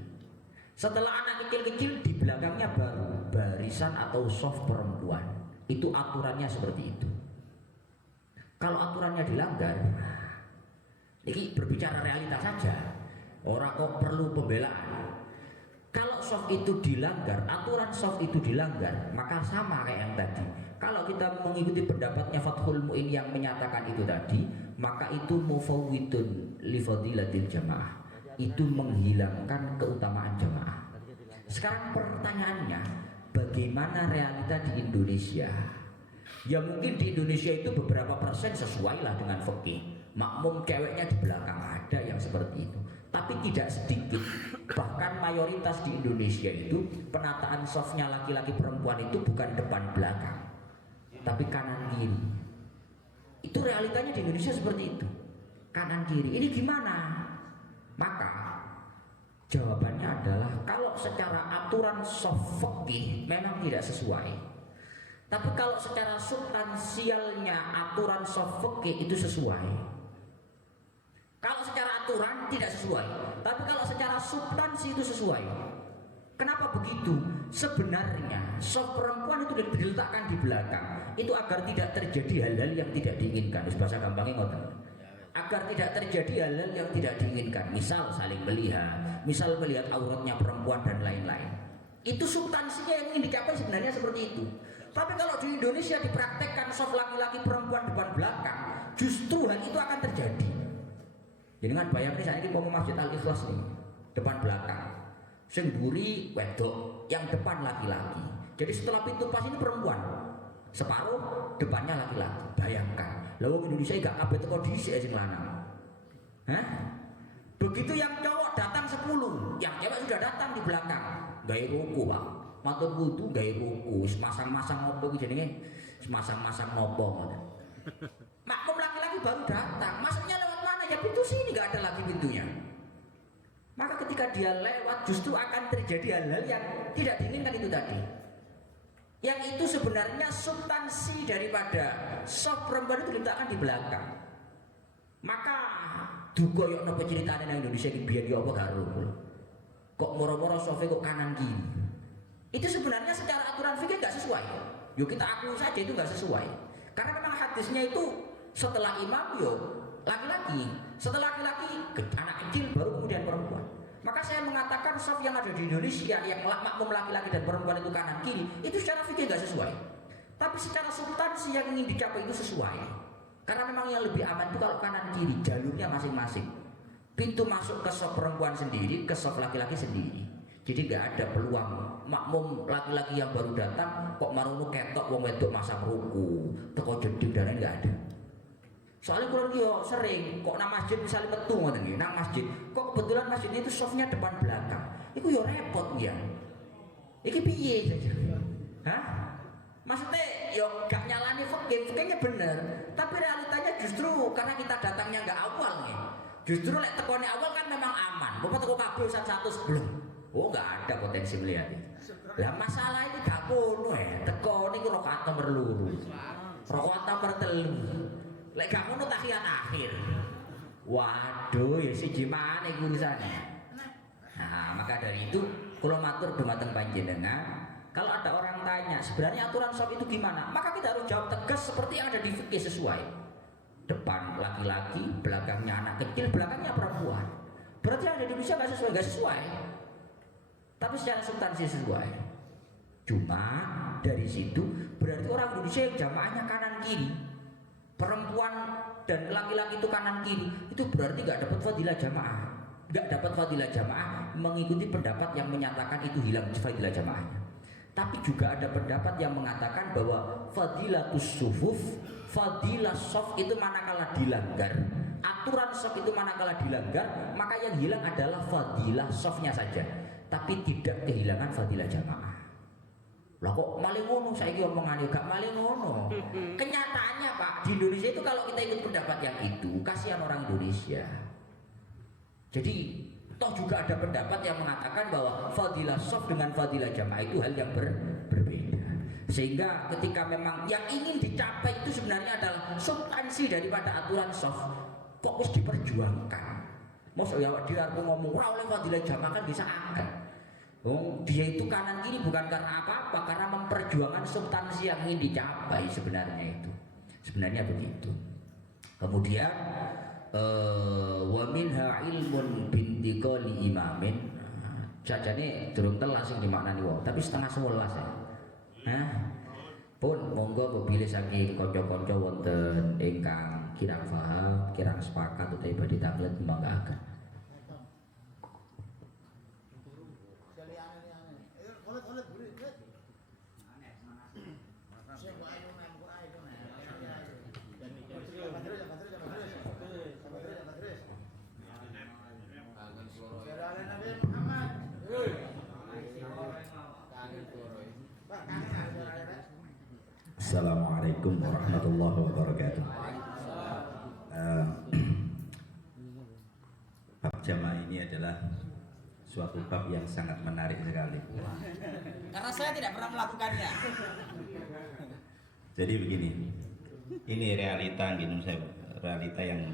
Setelah anak kecil-kecil di belakangnya baru barisan atau shaf perempuan. Itu aturannya seperti itu. Kalau aturannya dilanggar, ini berbicara realitas saja. Orang kok perlu pembelaan. Kalau shaf itu dilanggar, aturan shaf itu dilanggar, maka sama kayak yang tadi. Kalau kita mengikuti pendapatnya Fathul Mu'in yang menyatakan itu tadi, maka itu mufawwidun li fadilatil jamaah. Itu menghilangkan keutamaan jamaah. Sekarang pertanyaannya, bagaimana realita di Indonesia? Ya mungkin di Indonesia itu beberapa persen sesuai lah dengan fikih. Makmum ceweknya di belakang, ada yang seperti itu. Tapi tidak sedikit, bahkan mayoritas di Indonesia itu penataan shafnya laki-laki perempuan itu bukan depan belakang, tapi kanan kiri. Itu realitanya di Indonesia seperti itu, kanan kiri. Ini gimana? Maka jawabannya adalah kalau secara aturan shaf fikih memang tidak sesuai. Tapi kalau secara substansialnya aturan shaf fikih itu sesuai. Kalau secara aturan tidak sesuai, tapi kalau secara substansi itu sesuai. Kenapa begitu? Sebenarnya shaf perempuan itu diletakkan di belakang itu agar tidak terjadi hal-hal yang tidak diinginkan. Bahasa gampangnya ngoten. Agar tidak terjadi hal-hal yang tidak diinginkan. Misal saling melihat, misal melihat auratnya perempuan dan lain-lain. Itu substansinya yang ingin dicapai sebenarnya seperti itu. Tapi kalau di Indonesia dipraktekkan shaf laki-laki perempuan depan belakang, justru hal itu akan terjadi. Jadi kan bayangin saat ini mau masjid Al-Ikhlas nih, depan belakang, sing mburi wedok, yang depan laki-laki. Jadi setelah pintu pas ini perempuan, separuh depannya laki-laki. Bayangkan, lalu Indonesia gak kabeh teko dhisik sing lanang. Hah? Begitu yang cowok datang 10, yang cewek sudah datang di belakang. Gawe ruku, Pak. Matur wudu gawe ruku, masang-masang nopo iki jenenge? Masang-masang nopo. Makmum laki-laki baru datang, masuknya lewat mana? Ya pintu sini, nggak ada lagi pintunya. Maka ketika dia lewat justru akan terjadi hal-hal yang tidak diinginkan itu tadi. Yang itu sebenarnya substansi daripada shaf perempuan itu diletakkan di belakang. Maka duga yo nopo ceritane nang Indonesia iki biyen yo apa karo. Kok moro-moro shafe kok kanan kiri. Itu sebenarnya secara aturan fikih nggak sesuai. Yo kita akui saja itu nggak sesuai. Karena memang hadisnya itu setelah imam yo laki-laki, setelah laki-laki anak kecil baru kemudian perempuan. Maka saya mengatakan shaf yang ada di Indonesia yang makmum laki-laki dan perempuan itu kanan kiri itu secara fikih nggak sesuai. Tapi secara substansi yang ingin dicapai itu sesuai. Karena memang yang lebih aman itu kalau kanan kiri, jalurnya masing-masing. Pintu masuk ke shaf perempuan sendiri, ke shaf laki-laki sendiri. Jadi nggak ada peluang makmum laki-laki yang baru datang kok marunu ketok wong wedok masang ruku, teko jeding dan lain nggak ada. Soalnya kalau dia sering kok nang masjid misalnya metu ngoten nggih, nang masjid kok kebetulan masjidnya itu shafnya depan belakang. Iku yo repot ya. Iki piye saja? Hah? Maksudnya yo gak nyalani fikihnya bener, tapi realitanya justru karena kita datangnya nggak awal nih. Justru lek tekone awal kan memang aman. Bapak teko kabeh satu sebelum. Oh nggak ada potensi melihat. Lah masalah ini gak kono ya. Teko niku rakaat nomor 2. Rakaat nomor 3. Lek gak ngono tahiyat akhir. Waduh, ya siji maneh urusane. Nah, maka dari itu kula matur dumateng panjenengan, kalau ada orang tanya sebenarnya aturan shaf itu gimana, maka kita harus jawab tegas seperti yang ada di fikih sesuai. depan laki-laki, belakangnya anak kecil, belakangnya perempuan. Berarti yang ada di Indonesia nggak sesuai. Tapi secara substansi sesuai. Cuma dari situ berarti orang Indonesia yang jamaahnya kanan kiri, perempuan dan laki-laki itu kanan kiri, itu berarti nggak dapat fadilah jamaah. Nggak dapat fadilah jamaah mengikuti pendapat yang menyatakan itu hilang fadilah jamaahnya. Tapi juga ada pendapat yang mengatakan bahwa fadilatus sufuf, fadilah sof itu manakala dilanggar, aturan sof itu manakala dilanggar, maka yang hilang adalah fadilah sofnya saja, tapi tidak kehilangan fadilah jamaah. Lah kok maling ngono saiki omongane gak maling ngono. Kenyataannya Pak, di Indonesia itu kalau kita ikut pendapat yang itu, kasihan orang Indonesia. Jadi toh juga ada pendapat yang mengatakan bahwa fadilah sof dengan fadilah jamaah itu hal yang berbeda. Sehingga ketika memang yang ingin dicapai itu sebenarnya adalah substansi daripada aturan sof, kok harus diperjuangkan. Maksudnya dia ngomong ora oleh fadilah jamaah kan bisa angkat. Dia itu kanan kiri bukan karena apa-apa, karena memperjuangkan substansi yang ingin dicapai sebenarnya itu. Sebenarnya begitu. Kemudian wa minha ilmun bintiqali imamin. Sajane durung telas sing dimaknani wae, tapi setengah 11 ya. Nah, pun monggo pilih saking kanca-kanca wonten ingkang kirang paham, kirang sepakat utawi badhe tanglet manggaken. Assalamualaikum warahmatullahi wabarakatuh. Bab jamaah ini adalah suatu bab yang sangat menarik sekali. Karena saya tidak pernah melakukannya. Jadi begini, ini realita gitu, realita yang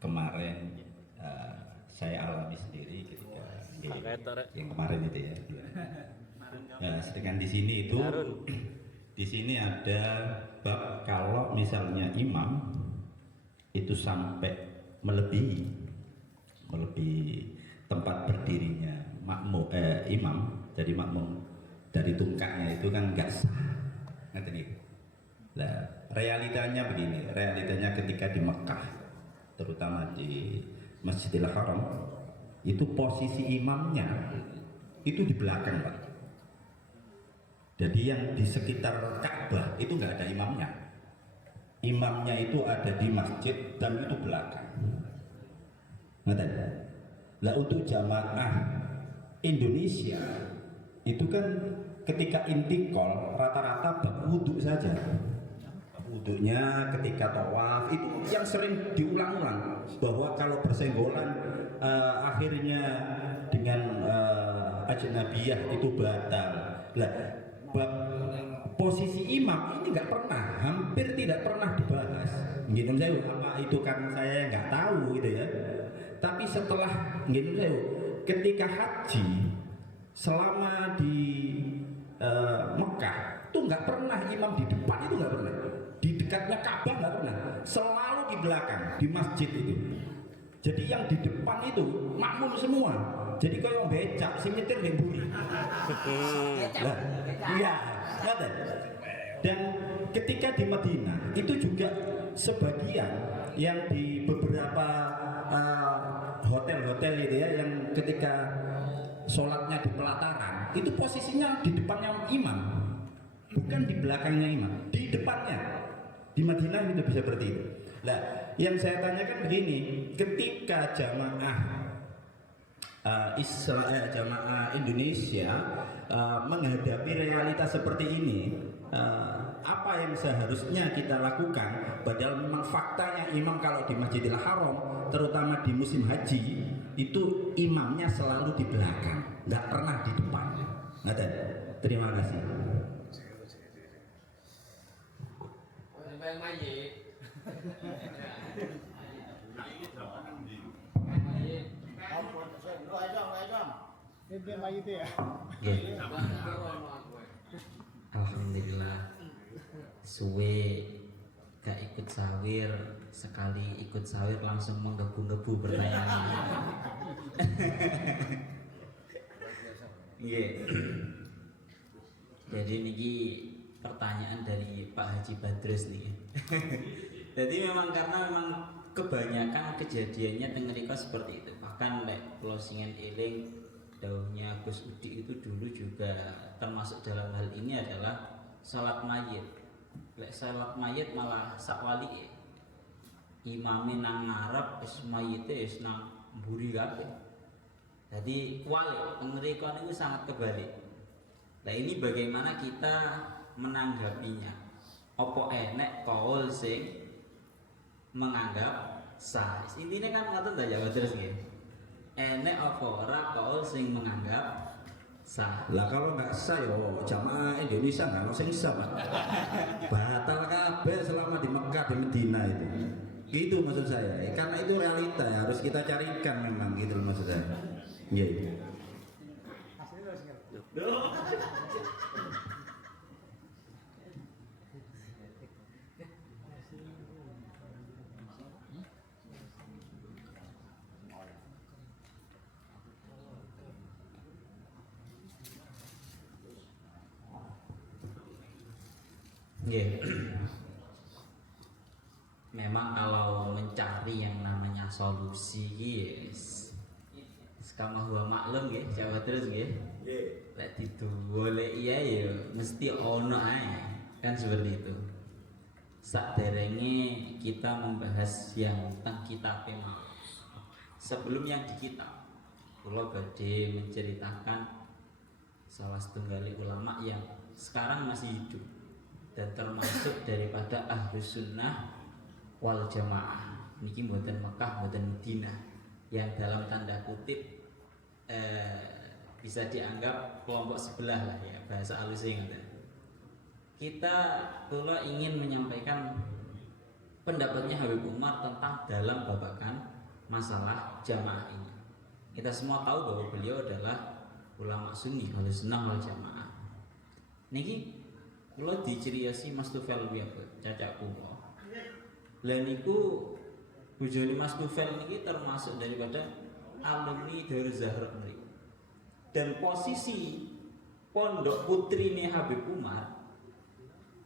kemarin saya alami sendiri ketika yang kemarin itu ya. Sedangkan di sini itu, di sini ada bab kalau misalnya imam itu sampai melebihi tempat berdirinya imam, jadi makmum dari tungkaknya itu kan nggak sah. Ngerti nih? Nah, realitanya begini, realitanya ketika di Mekah, terutama di Masjidil Haram, itu posisi imamnya itu di belakang, Pak. Jadi yang di sekitar Ka'bah itu nggak ada imamnya. Imamnya itu ada di masjid dan itu belakang. Ngerti? Lah untuk jamaah Indonesia itu kan ketika intikal rata-rata bab wudhu saja. Wudhunya ketika tawaf itu yang sering diulang-ulang bahwa kalau bersenggolan akhirnya dengan ajnabiyah itu batal. Lah bab posisi imam ini nggak pernah, hampir tidak pernah dibahas. Gitu saya apa itu karena saya nggak tahu gitu ya. Tapi setelah gitu saya ketika haji selama di Mekah itu nggak pernah imam di depan, itu nggak pernah. Di dekatnya Ka'bah nggak pernah, selalu di belakang di masjid itu. Jadi yang di depan itu makmum semua. Jadi kalau becak sing nyetir ning mburi. Lah, iya, ngoten. Dan ketika di Madinah itu juga sebagian yang di beberapa hotel-hotel itu ya, yang ketika sholatnya di pelataran itu posisinya di depannya imam, bukan di belakangnya imam, di depannya. Di Madinah itu bisa seperti itu. Nah, yang saya tanyakan begini, ketika jamaah jamaah Indonesia menghadapi realita seperti ini, apa yang seharusnya kita lakukan? Padahal memang faktanya imam kalau di Masjidil Haram, terutama di musim haji, itu imamnya selalu di belakang, nggak pernah di depan. Ngerti? Terima kasih. Alhamdulillah suwe gak ikut ikut sawir, sekali ikut sawir langsung menggebu-gebu pertanyaan. Iya. Jadi niki pertanyaan dari Pak Haji Badrus nih. Jadi karena memang kebanyakan kejadiannya tengeriko seperti itu. Bahkan kalau singen eling dawuhnya Gus Udi itu dulu juga termasuk dalam hal ini adalah salat mayit. Salat mayit malah sakwali imame nang ngarep wis mayite wis nang mburi kabeh. Jadi kuali tengeriko niku sangat kebalik. Nah ini bagaimana kita menanggapinya? Opo enek kaul sing menganggap sah? Intinya kan ngoten ta ya terus nggih. Enek apa ora kaul sing menganggap sah? Lah kalau nggak sah yo jamaah Indonesia nggak sing sah Pak. Batal kabeh selama di Mekah di Medina itu. Gitu maksud saya. Karena itu realita ya, harus kita carikan memang gitu maksud saya. Iya. Yeah. Memang kalau mencari yang namanya solusi, yes, kama huwa maklum ya, Jawa terus ya. Lek ditugolek iya ya mesti ono ae. Kan seperti itu. Saderenge kita membahas yang tentang kitab mau. Sebelum yang di kitab, kula badhe menceritakan salah setunggal ulama yang sekarang masih hidup dan termasuk daripada Ahlus Sunnah wal Jamaah. Niki mboten Mekah, mboten Madinah, yang dalam tanda kutip bisa dianggap kelompok sebelah lah ya, bahasa halusnya. Kita kula ingin menyampaikan pendapatnya Habib Umar tentang dalam babakan masalah jamaah ini. Kita semua tahu bahwa beliau adalah ulama Sunni Ahlus Sunnah wal Jamaah. Niki kula diciriasi Mas Tufel cacak kula. Lah niku bojone Mas Tufel niki termasuk daripada alumni Darul Zahra mriki. Dan posisi pondok putrine Habib Umar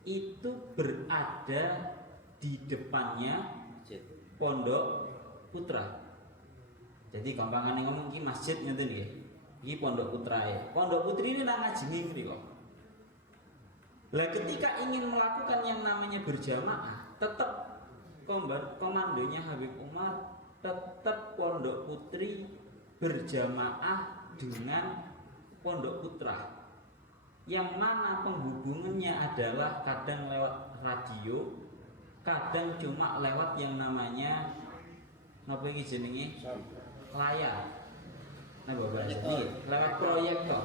itu berada di depannya pondok putra. Jadi gampangane ngomong iki masjid ngeten nggih. Iki pondok putrae. Pondok putri ini nang ngajeni mriki kok. Lah ketika ingin melakukan yang namanya berjamaah, tetap komandonya Habib Umar tetap pondok putri berjamaah dengan pondok putra, yang mana penghubungannya adalah kadang lewat radio, kadang cuma lewat yang namanya napa iki jenenge layar. Nah Bapak ini lewat proyektor.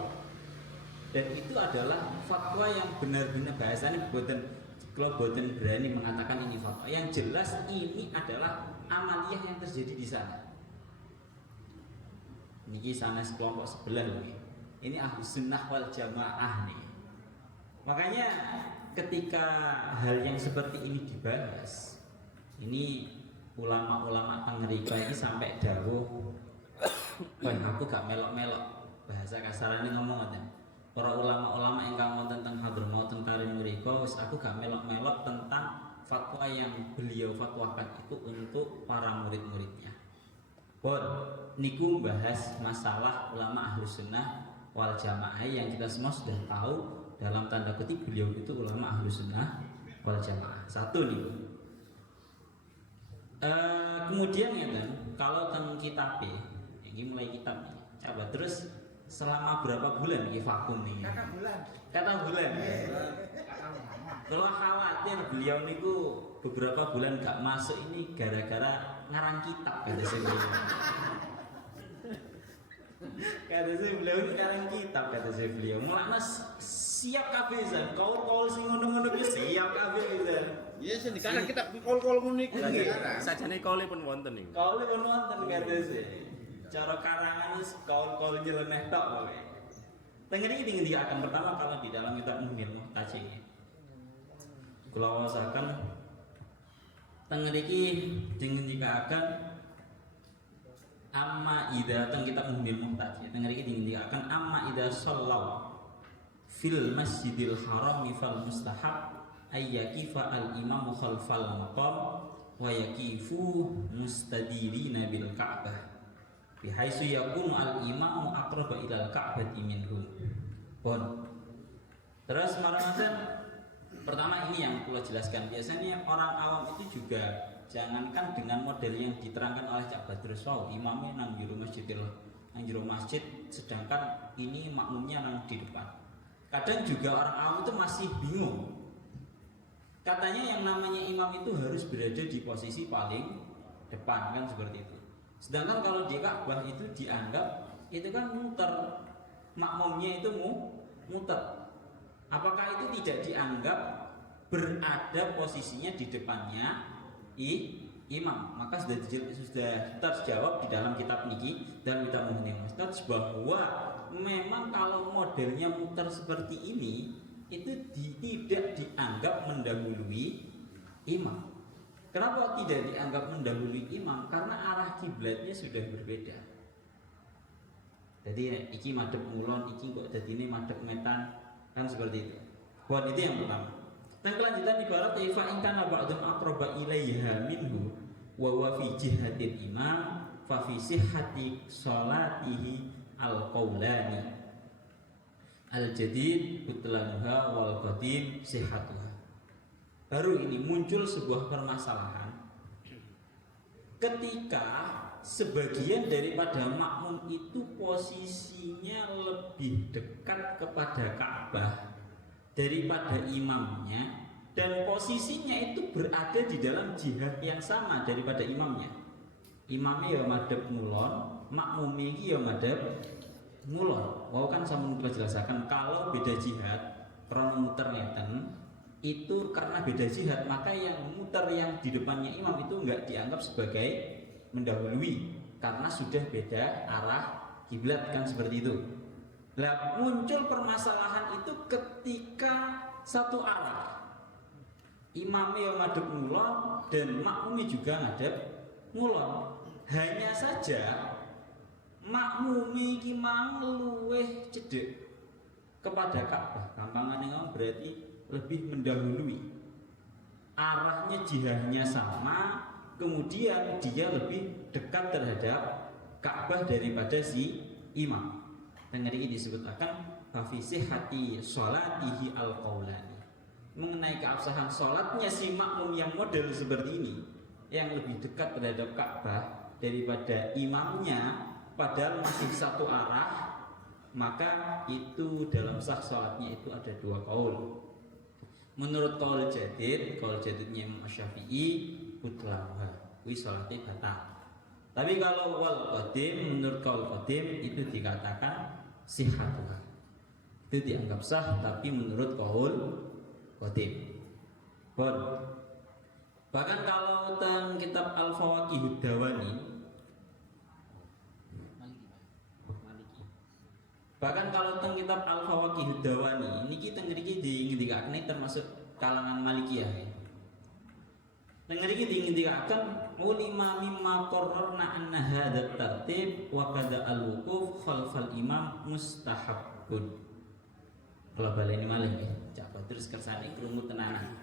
Dan itu adalah fatwa yang benar-benar bahasanya kalau boten berani mengatakan ini fatwa. Yang jelas ini adalah amaliyah yang terjadi di sana. Niki sanes kelompok sebelah nih. Ini Ahlus Sunnah wal Jamaah nih. Makanya ketika hal yang seperti ini dibahas, ini ulama-ulama tengerika ini sampai dawuh, aku gak melok-melok, bahasa kasarannya ngomong aja. Para ulama-ulama yang kamu tentang Hadramaut tentang Muriko, aku gak melok-melok tentang fatwa yang beliau fatwakan itu untuk para murid-muridnya. Niku bahas masalah ulama Ahlus Sunnah wal Jamaah yang kita semua sudah tahu dalam tanda kutip beliau itu ulama Ahlus Sunnah wal Jamaah. Satu nih. Kemudian ya kan, kalau tentang kitab ini mulai kitab nih. Coba terus selama berapa bulan ini vakum nih? Kata bulan. Kalau khawatir beliau niku beberapa bulan gak masuk ini gara-gara ngarang kitab kata saya. Kata saya beliau ini ngarang kitab kata saya beliau. Mulanya siap kabeh Zan. Kau sing ngono-ngono ki siap kabeh Zan. Iya sih karena kita kol-kol ngono iki. Sajane kaule pun wonten niku. Kaule pun wonten kata saya. Cara karangan wis kaul nyeleneh tok pokoke. Tengene iki ngendikaken pertama kalau di dalam kitab Muhnil Muhtaji. Kula wasaken teng mriki dingendikaken amma idza teng kitab Muhmil Muhtaj teng mriki dingendikaken amma idza shallau fil masjidil haram fal mustahab ayyakifa al imamu khalfal maqam wa yakifu mustadirina bil ka'bah bihaitsu yakunu al imamu aqraba ilal ka'bati minhum. Pun terus marang pertama ini yang perlu jelaskan, biasanya orang awam itu juga jangankan dengan model yang diterangkan oleh Cak Badrus wow, imamnya nang jero masjid sedangkan ini makmumnya nang di depan. Kadang juga orang awam itu masih bingung. Katanya yang namanya imam itu harus berada di posisi paling depan kan seperti itu. Sedangkan kalau di Ka'bah itu dianggap itu kan muter, makmumnya itu muter. Apakah itu tidak dianggap berada posisinya di depannya imam? Maka sudah terjawab di dalam kitab niki dan kitab Muhmil Muhtaj bahwa memang kalau modelnya muter seperti ini itu tidak dianggap mendahului imam. Kenapa tidak dianggap mendahului imam? Karena arah kiblatnya sudah berbeda. Jadi iki madhep ngulon, iki kok dadine madhep ngetan. Kan seperti itu. Buat itu yang pertama. Dan kelanjutan ibarat fa in kana ba'dun aqraba ilaiha minhu wa huwa fi jihatil imam fa fi sihhati sholatihi al-qaulani al-jadid butlanuha wal qadim sihhatuha. Baru ini muncul sebuah permasalahan ketika sebagian daripada makmum itu posisinya lebih dekat kepada Ka'bah daripada imamnya dan posisinya itu berada di dalam jihad yang sama daripada imamnya. Imamnya ya madhep ngulon, makmumnya ya madhep ngulon. Wau kan sampun kula jelasaken kalau beda jihad krana muter ngeten itu karena beda jihad maka yang muter yang di depannya imam itu enggak dianggap sebagai mendahului karena sudah beda arah kiblat kan seperti itu. Nah, muncul permasalahan itu ketika satu arah. Imamnya madhep ngulon dan makmumnya juga ngadep ngulon. Hanya saja makmumnya iki mang luweh cedek kepada Ka'bah. Gampangane ngomong berarti lebih mendahului. Arahnya jihahnya sama, kemudian dia lebih dekat terhadap Ka'bah daripada si imam. Dan ini disebutkan hafisih hati sholatihi al-qaulani. Mengenai keabsahan sholatnya si makmum yang model seperti ini, yang lebih dekat terhadap Ka'bah daripada imamnya, padahal masih satu arah, maka itu dalam sah sholatnya itu ada dua qaul. Menurut qaul jadidnya Imam Syafi'i butlanuha, wi sholatnya batal. Tapi kalau wal qadim, menurut qaul qadim itu dikatakan sihhatuha, itu dianggap sah, tapi menurut qaul qadim. Bahkan kalau tentang kitab Al-Fawaqihud Dawani, ini kita ngeriki diindikakan termasuk kalangan Malikiyah ya. Ngeriki diindikakan ulima mimma qarrarna anna hadza tartib wa qada al-wuquf khalfal imam mustahabun. Kalau baleni malih ya, Cak Badrus kersane krungu tenanan.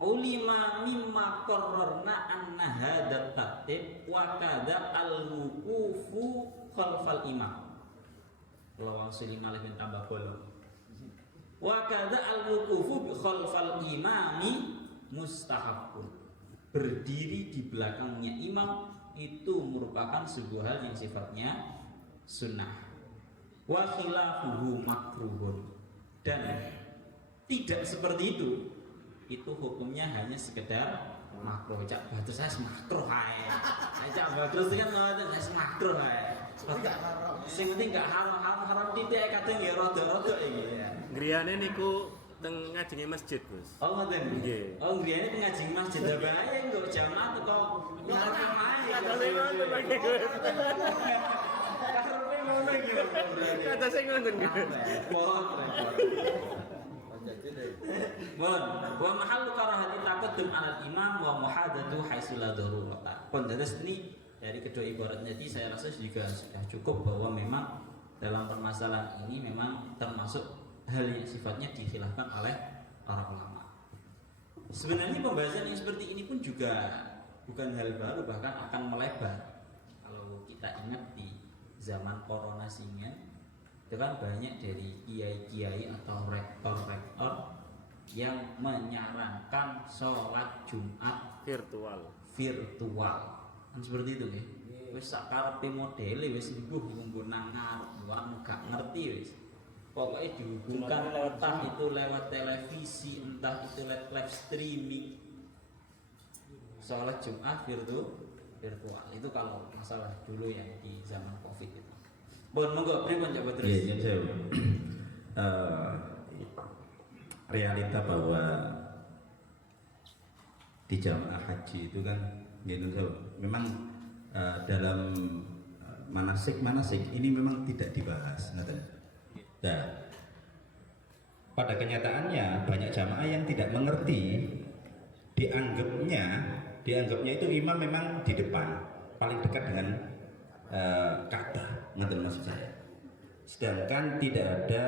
Ulima mimma qarrarna anna hadza tartib wa qada al-wuqufu khalfal imam. Kalau wang suli malih ben tambah bolong. Wa qada al-wuqufu khalfal imami mustahabun. Berdiri di belakangnya imam itu merupakan sebuah hal yang sifatnya sunnah. Wa khilafuhu makruhun. Dan tidak seperti itu hukumnya hanya sekedar makruh. Cak Badrus saya makruh ae. Cak Badrus kan ngoten saya makruh ae. Sing penting enggak haram titik kadang ya rada-rada iki. Griyane niku teng ngajengi masjid, Gus. Oh ngoten. Nggih. Oh griyane teng ngaji masjid. Lah bae kok jamaah teko ngaji ae. Katase ngoten lagi, Gus. Karepe ngono iki. Katase ngoten, Gus. Repot. Bon, wa mahallu karahati taqaddum 'ala imam wa muhadatu haitsu la darurata. Pun terus ini dari kedua ibarat tadi saya rasa juga sudah cukup bahwa memang dalam permasalahan ini memang termasuk hal yang sifatnya dikhilafkan oleh para ulama. Sebenarnya pembahasan yang seperti ini pun juga bukan hal baru, bahkan akan melebar. Kalau kita ingat di zaman corona singen, itu kan banyak dari kiai-kiai atau rektor-rektor yang menyarankan sholat Jumat Virtual. kan seperti itu ya. Wis sakarepe modele wis lungguh nggo nang ngarep wae gak ngerti wis. Pokoknya dihubungkan entah itu lewat televisi, entah itu lewat live streaming. Sholat Jumat virtual itu kalau masalah dulu yang di zaman Covid itu. Bon, monggo pripun coba terus. Iya, saya realita bahwa di jamaah haji itu kan gitu, memang dalam manasik ini memang tidak dibahas. Nah, pada kenyataannya banyak jamaah yang tidak mengerti, dianggapnya itu imam memang di depan, paling dekat dengan Ka'bah, ngerti maksud saya. Sedangkan tidak ada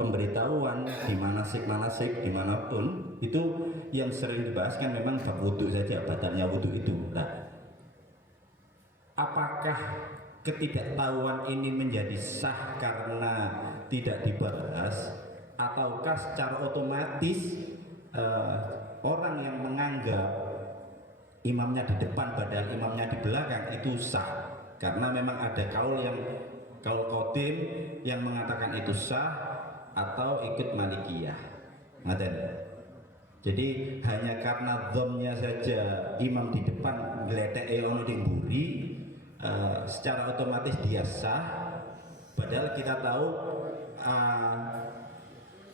pemberitahuan di manasik dimanapun itu yang sering dibahas kan memang bab wudhu saja, batalnya wudhu itu. Nah, apakah ketidaktahuan ini menjadi sah karena tidak dibahas, ataukah secara otomatis orang yang menganggap imamnya di depan padahal imamnya di belakang itu sah? Karena memang ada kaul qadim yang mengatakan itu sah atau ikut Malikiyah. Ngaten. Jadi hanya karena dhamnya saja imam di depan gleteke ono ning mburi, secara otomatis dia sah. Padahal kita tahu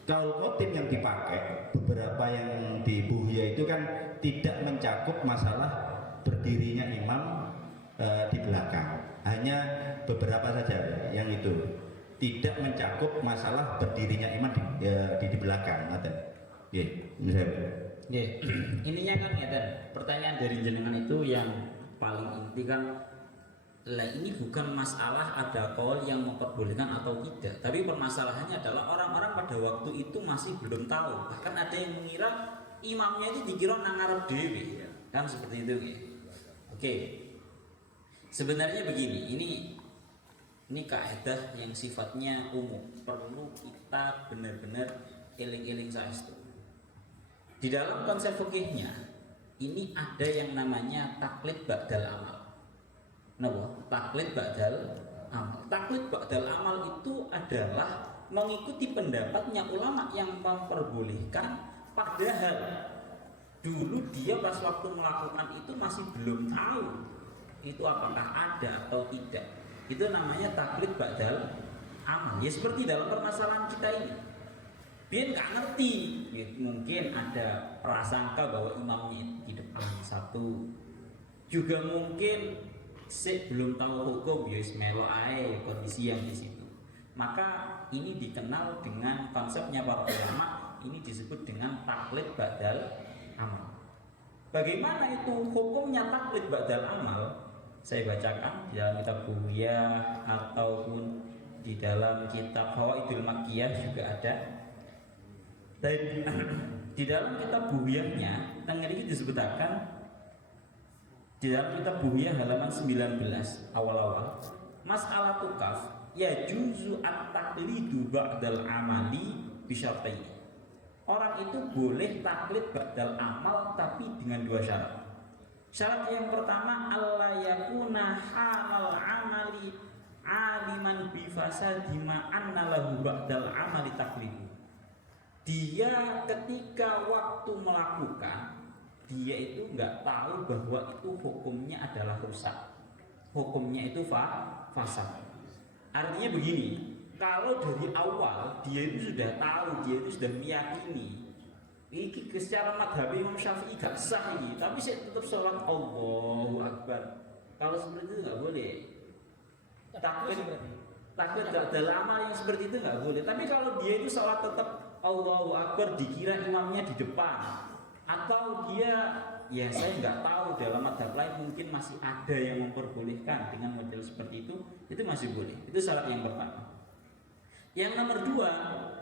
kaul qadim yang dipakai beberapa yang di Buhya itu kan tidak mencakup masalah berdirinya imam di belakang, hanya beberapa saja yang itu tidak mencakup masalah berdirinya imam di belakang. Ininya kan ya, pertanyaan dari jenengan itu yang paling inti kan, lah ini bukan masalah ada kaul yang memperbolehkan atau tidak, tapi permasalahannya adalah orang-orang pada waktu itu masih belum tahu, bahkan ada yang mengira imamnya itu dikira nang ngarep dhewe, kan seperti itu ya. Oke. Sebenarnya begini, ini kaidah yang sifatnya umum, perlu kita benar-benar eling-eling saestu. Di dalam konsep fikihnya ini ada yang namanya taklid ba'dal amal. Napa? Taklid ba'dal amal. Taklid ba'dal amal itu adalah mengikuti pendapatnya ulama yang memperbolehkan, padahal dulu dia pas waktu melakukan itu masih belum tahu itu apakah ada atau tidak. Itu namanya taklid ba'dal amal. Ya seperti dalam permasalahan kita ini, dia nggak ngerti ya, mungkin ada prasangka bahwa imamnya di depan satu, juga mungkin belum tahu hukum, ya melo ae kondisi yang di situ. Maka ini dikenal dengan konsepnya para ulama, ini disebut dengan taklid ba'dal amal. Bagaimana itu hukumnya taklid ba'dal amal? Saya bacakan di dalam kitab Buhya ataupun di dalam kitab Fawaidul Makkiyah juga ada. Dan di dalam kitab Buhyahnya tengeri disebutkan, di dalam kitab Buhya halaman 19 awal-awal, mas'alah tukaf ya juzu at-taqlidu ba'dal amali bisyartain. Orang itu boleh taklid ba'dal amal tapi dengan dua syarat. Syarat yang pertama, alla yakuna halal amali aliman bi fasadi ma anna lahu ba'dal amali taklidu. Dia ketika waktu melakukan, dia itu nggak tahu bahwa itu hukumnya adalah rusak, hukumnya itu fasad. Artinya begini, kalau dari awal dia itu sudah tahu, dia itu sudah meyakini ini secara madhab Imam Syafi'i gak sah ini, tapi saya tetap sholat Allahu Akbar. Kalau seperti itu nggak boleh. Takbir ba'dal amal yang seperti itu nggak boleh. Tapi kalau dia itu sholat tetap Allahu Akbar dikira imamnya di depan, atau dia, ya saya nggak tahu, dalam madhab lain mungkin masih ada yang memperbolehkan dengan model seperti itu masih boleh. Itu syarat yang pertama. Yang nomor dua,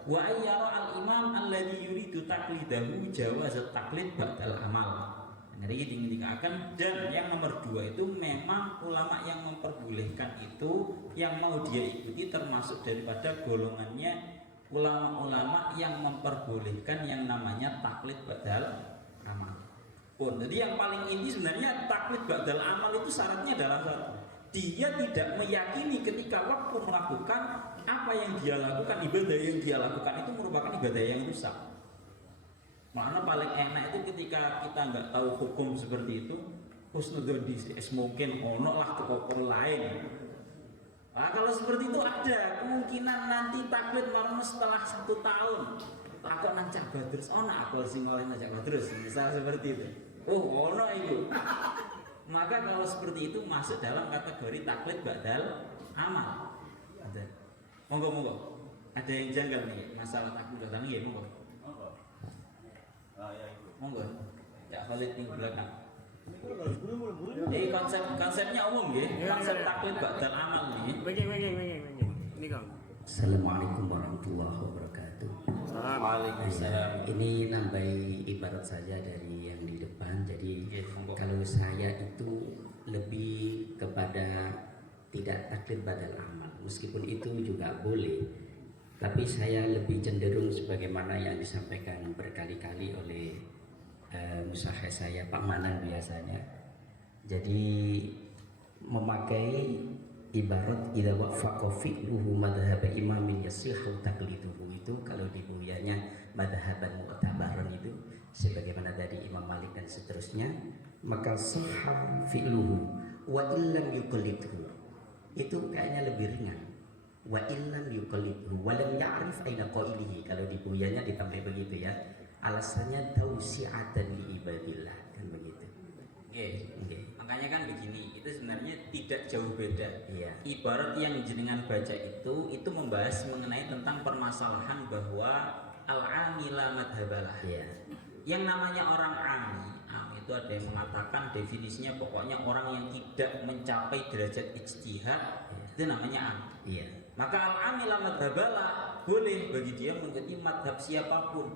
wa ayyara al imam alladhi yuridu taqlidahu jawaz taqlid ba'dal amal. Jadi dikatakan, dan yang nomor dua itu memang ulama yang memperbolehkan itu, yang mau dia ikuti termasuk daripada golongannya ulama-ulama yang memperbolehkan yang namanya taklid ba'dal amal. Jadi yang paling inti sebenarnya taklid ba'dal amal itu syaratnya adalah satu, dia tidak meyakini ketika waktu melakukan apa yang dia lakukan, ibadah yang dia lakukan itu merupakan ibadah yang rusak. Makanya paling enak itu ketika kita nggak tahu hukum seperti itu, husnudzon mungkin ono lah kekokor lain. Nah, kalau seperti itu ada kemungkinan nanti taklid marmo setelah 1 tahun. Takut nang Cak Badrus, ono aku sing oleh nang Cak Badrus, misal seperti itu. Oh, ono itu. Maka kalau seperti itu masuk dalam kategori taklid ba'dal amal. Ada. Monggo. Ada yang janggal nih masalah taklid ba'dal amal ya, monggo. Monggo. Cak Khalid di belakang. Jadi konsepnya umum ya, konsep taklid ba'dal amal nih. Begini. Ini Kang. Assalamualaikum warahmatullahi wabarakatuh. Waalaikumsalam. Ini nambahi ibarat saja dari yang di depan. Jadi kalau saya itu lebih kepada tidak taklid ba'dal amal, meskipun itu juga boleh, tapi saya lebih cenderung sebagaimana yang disampaikan berkali-kali oleh musahih saya Pak Manan biasanya. Jadi memakai ibarat idza wafaqa fi'luhu madhhab imamin yasihu taqliduhu, itu kalau di buyanya madhaban mu'tabaran itu sebagaimana dari Imam Malik dan seterusnya, maka sahha fi'luhu wa illam yuqallidhu, itu kayaknya lebih ringan. Wa illam yuqallidhu wa lam ya'rif aina qailihi, kalau di buyanya ditambah begitu ya, alasannya tausi'atan li ibadillah, kan begitu. Okay. Makanya kan begini, itu sebenarnya tidak jauh beda. Iya. Ibarat yang jenengan baca itu membahas mengenai tentang permasalahan bahwa al-amila madhabalah. Iya. Yang namanya orang ami itu ada yang mengatakan definisinya pokoknya orang yang tidak mencapai derajat ijtihad, itu namanya ami. Iya. Maka al-amila madhabalah boleh bagi dia mengikuti madhab siapapun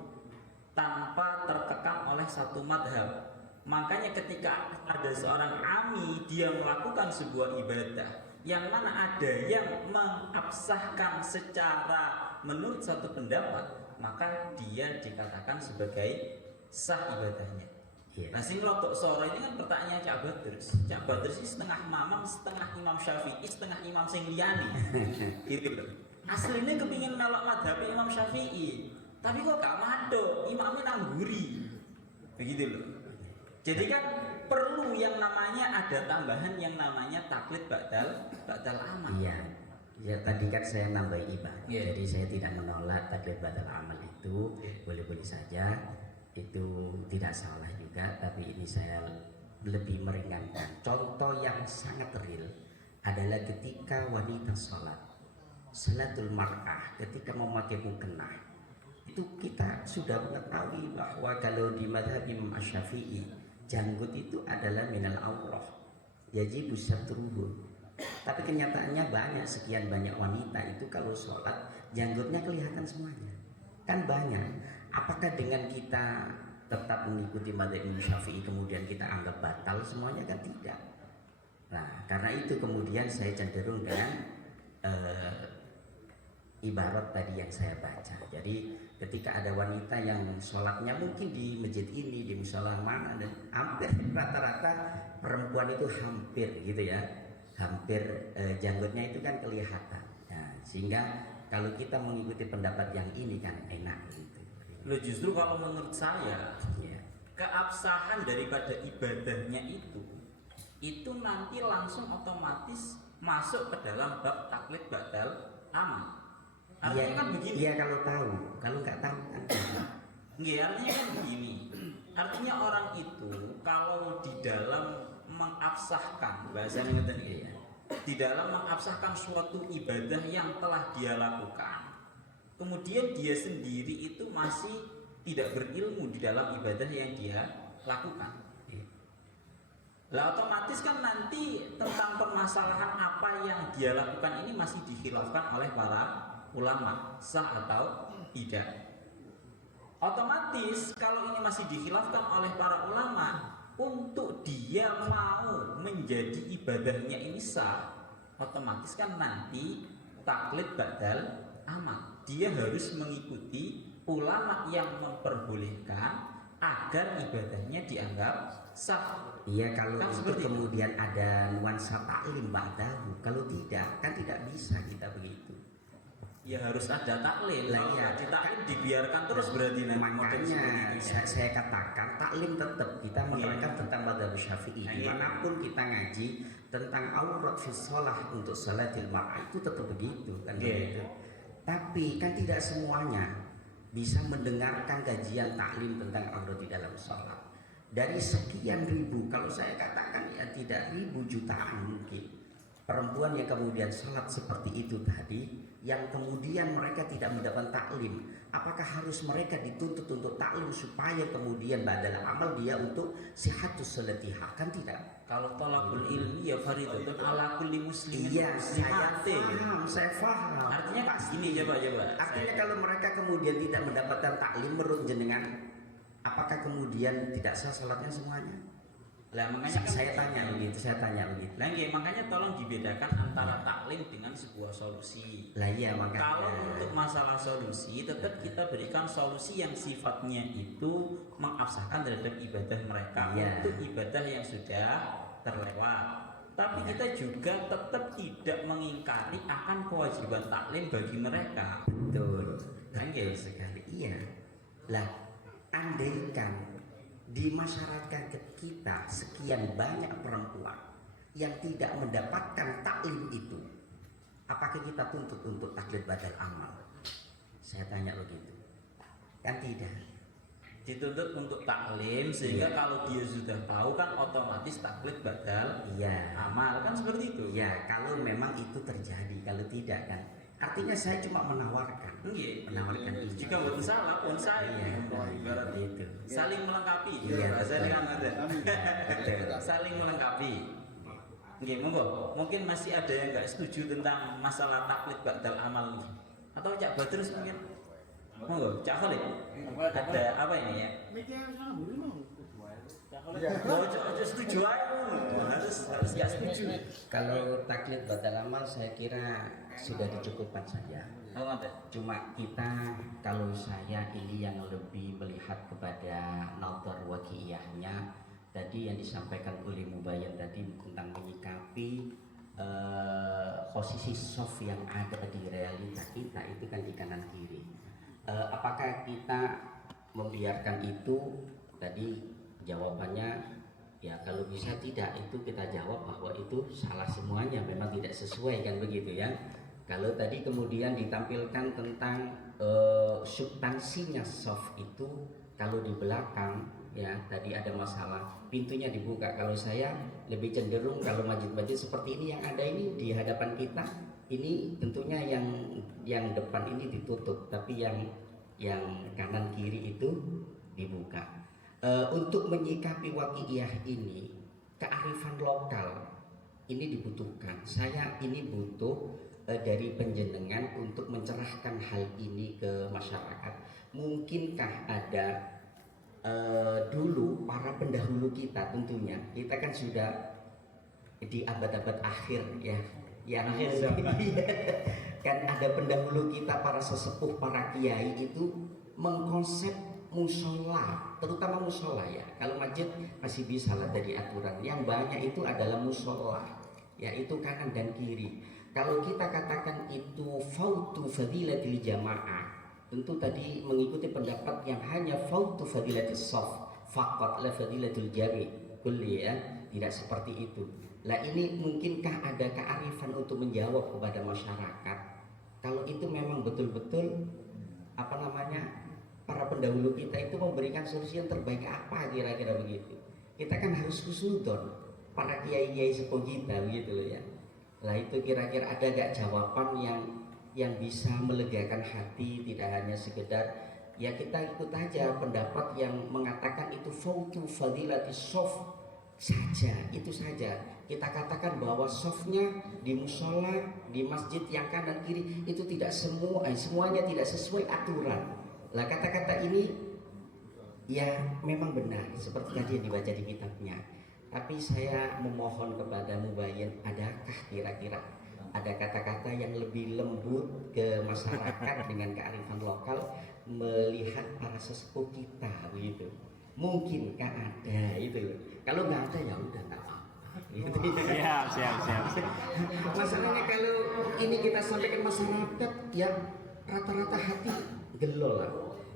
tanpa terkekang oleh satu madhab. Makanya ketika ada seorang ami, dia melakukan sebuah ibadah yang mana ada yang mengabsahkan secara menurut satu pendapat, maka dia dikatakan sebagai sah ibadahnya. Iya. Nah, sing lotok sore ini kan pertanyaan Cak Badrus. Cak Badrus ini setengah mamam, setengah Imam Syafi'i, setengah Imam sing liyane. Gitu loh. Aslinya kepingin melok madhab Imam Syafi'i, tapi kok gak mado, imamnya nangguri. Begitu loh. Jadi kan perlu yang namanya ada tambahan yang namanya taklid ba'dal amal. Iya. Ya tadi kan saya nambah ibarat. Iya. Jadi saya tidak menolak taklid ba'dal amal itu, boleh-boleh saja. Itu tidak salah juga, tapi ini saya lebih meringankan. Contoh yang sangat real adalah ketika wanita salatul mar'ah, ketika memakai mukennah. Itu kita sudah mengetahui bahwa kalau di mazhab Imam Syafi'i, janggut itu adalah minal aurah, yajibu satruhu. Tapi kenyataannya sekian banyak wanita itu kalau sholat janggutnya kelihatan semuanya, kan banyak. Apakah dengan kita tetap mengikuti mazhab Imam Syafi'i kemudian kita anggap batal semuanya? Kan tidak. Nah, karena itu kemudian saya cenderung dengan ibarat tadi yang saya baca. Jadi ketika ada wanita yang sholatnya mungkin di masjid ini, di musola mana, dan hampir rata-rata perempuan itu hampir gitu ya, hampir janggutnya itu kan kelihatan. Nah, sehingga kalau kita mengikuti pendapat yang ini kan enak gitu. Loh, justru kalau menurut saya Ya. keabsahan daripada ibadahnya itu nanti langsung otomatis masuk ke dalam bab taklid ba'dal amal. Artinya kan begini. Iya kalau tahu, kalau nggak tahu kan. Nggih, artinya kan begini. Artinya orang itu kalau di dalam mengabsahkan, bahasanya ngeten iki ya, di dalam mengabsahkan suatu ibadah yang telah dia lakukan, kemudian dia sendiri itu masih tidak berilmu di dalam ibadah yang dia lakukan. Lah otomatis kan nanti tentang permasalahan apa yang dia lakukan ini masih dikhilafkan oleh para ulama, sah atau tidak. Otomatis kalau ini masih dikhilafkan oleh para ulama, untuk dia mau menjadi ibadahnya ini sah, otomatis kan nanti taklid badal amal. Dia harus mengikuti ulama yang memperbolehkan agar ibadahnya dianggap sah. Iya, kalau Kan itu seperti itu. kemudian ada nuansa taklim ba'dahu, kalau tidak kan tidak bisa kita begitu. Ya harus ada taklim. Lah, Kalau iya. nggak ditaklim dibiarkan terus berarti nanti model seperti Makanya itu. saya katakan taklim tetap kita menerangkan tentang madzhab Syafi'i. Iya. Dimanapun kita ngaji tentang aurat fi shalah untuk salatil mar'ah itu tetap begitu kan Iya. begitu. Tapi kan tidak semuanya bisa mendengarkan kajian taklim tentang aurat di dalam sholat. Dari sekian ribu, kalau saya katakan ya tidak ribu, jutaan mungkin perempuan yang kemudian sholat seperti itu tadi, yang kemudian mereka tidak mendapat taklim. Apakah harus mereka dituntut untuk taklim supaya kemudian badal amal dia untuk sihatus salatiha? Kan tidak. Kalau tolakul ilmi ya faridatun ala kulli muslimin Iya, saya muslimati, gitu. paham, saya paham. Artinya Pasti. gini coba. Artinya kalau mereka kemudian tidak mendapatkan taklim menurut jenengan, apakah kemudian tidak sah sholatnya semuanya? Lah makanya kan Saya tanya begitu. Lah nggih, makanya tolong dibedakan antara taklim dengan sebuah solusi. Lah iya makanya. Kalau untuk masalah solusi, tetap kita berikan solusi yang sifatnya itu mengabsahkan terhadap ibadah mereka Iya. untuk ibadah yang sudah terlewat. Tapi Iya. kita juga tetap tidak mengingkari akan kewajiban taklim bagi mereka. Betul. Betul sekali. Iya. Lah, andaikan di masyarakat kita sekian banyak perempuan yang tidak mendapatkan taklim itu, apakah kita tuntut untuk taklid badal amal? Saya tanya begitu. Kan tidak. Dituntut untuk taklim sehingga Iya. kalau dia sudah tahu kan otomatis taklid badal Iya. amal, kan seperti itu. Iya, kalau memang itu terjadi, kalau tidak kan. Artinya saya cuma menawarkan. Nggih. Menawarkan ini. Jika buat salah pun saya Iya. ibarat Itu. saling melengkapi. Iya, Bahasa betul. ini kan ada. Betul. Saling melengkapi. Nggih, monggo. Mungkin masih ada yang nggak setuju tentang masalah taklid badal amal nih. Atau Cak Badrus mungkin. Monggo, Cak Khalid. Ada apa ini ya? Oh, aja setuju aja. Harus nggak setuju. Kalau taklid badal amal saya kira sudah dicukupkan saja. Oh, apa? Cuma kita, kalau saya ini yang lebih melihat kepada nazar waqi'iyahnya tadi yang disampaikan oleh Mubayyan tadi tentang menyikapi posisi soft yang ada di realita kita itu kan di kanan kiri. Apakah kita membiarkan itu? Tadi jawabannya ya kalau bisa tidak, itu kita jawab bahwa itu salah semuanya, memang tidak sesuai kan begitu ya. Kalau tadi kemudian ditampilkan tentang substansinya soft itu, kalau di belakang ya tadi ada masalah pintunya dibuka. Kalau saya lebih cenderung kalau masjid-masjid seperti ini yang ada ini di hadapan kita ini tentunya yang depan ini ditutup, tapi yang kanan kiri itu dibuka. Untuk menyikapi waqi'iyah ini, kearifan lokal ini dibutuhkan. Saya ini butuh dari penjenengan untuk mencerahkan hal ini ke masyarakat. Mungkinkah ada dulu para pendahulu kita, tentunya kita kan sudah di abad-abad akhir ya, yang kan ada pendahulu kita, para sesepuh, para kiai itu mengkonsep musola, terutama musola ya. Kalau masjid masih bisa lah tadi aturan. Yang banyak itu adalah musola, yaitu kanan dan kiri. Kalau kita katakan itu fautu fadilatil jamaah, tentu tadi mengikuti pendapat yang hanya fautu fadilatil shaf faqat la fadilatul jami kulli ya, tidak seperti itu. Lah ini mungkinkah ada kearifan untuk menjawab kepada masyarakat kalau itu memang betul-betul apa namanya para pendahulu kita itu memberikan solusi yang terbaik apa kira-kira begitu. Kita kan harus husnudon para kiai-kiai sepuh kita begitu loh ya. Lah itu kira-kira ada gak jawaban yang yang bisa melegakan hati, tidak hanya sekedar ya kita ikut aja pendapat yang mengatakan itu fautu fadilati sof saja, itu saja. Kita katakan bahwa softnya di musola, di masjid yang kanan kiri itu tidak semuanya tidak sesuai aturan. Lah kata-kata ini ya memang benar seperti tadi yang dibaca di kitabnya. Tapi saya memohon kepada Mubayyin, adakah kira-kira ada kata-kata yang lebih lembut ke masyarakat dengan kearifan lokal melihat para sesepuh kita begitu? Mungkinkah ada itu? Kalau nggak ada ya udah nggak apa-apa. Gitu. Siap. Masalahnya kalau ini kita sampaikan masyarakat yang rata-rata hati gelo lah.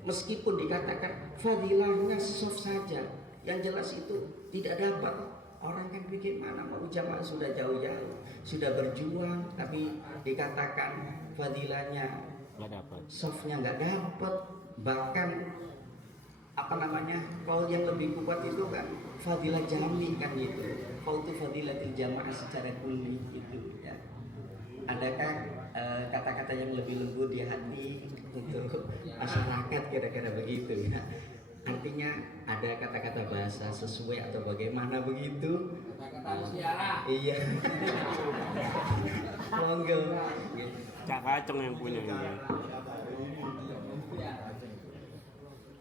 Meskipun dikatakan fadilahnya soft saja, yang jelas itu tidak dapat. Orang kan pikir mana mau jamaah sudah jauh-jauh, sudah berjuang, tapi dikatakan fadilahnya Nggak dapat. softnya nggak dapat. Bahkan apa namanya, kalau yang lebih kuat itu kan fadilah jami kan gitu, fautu fadilatil jamaah secara kulli gitu ya. Adakah kata-kata yang lebih lembut di hati untuk masyarakat kira-kira begitu ya? Artinya ada kata-kata bahasa sesuai atau bagaimana begitu? Iya. Monggo. Cak Kacung yang punya ini.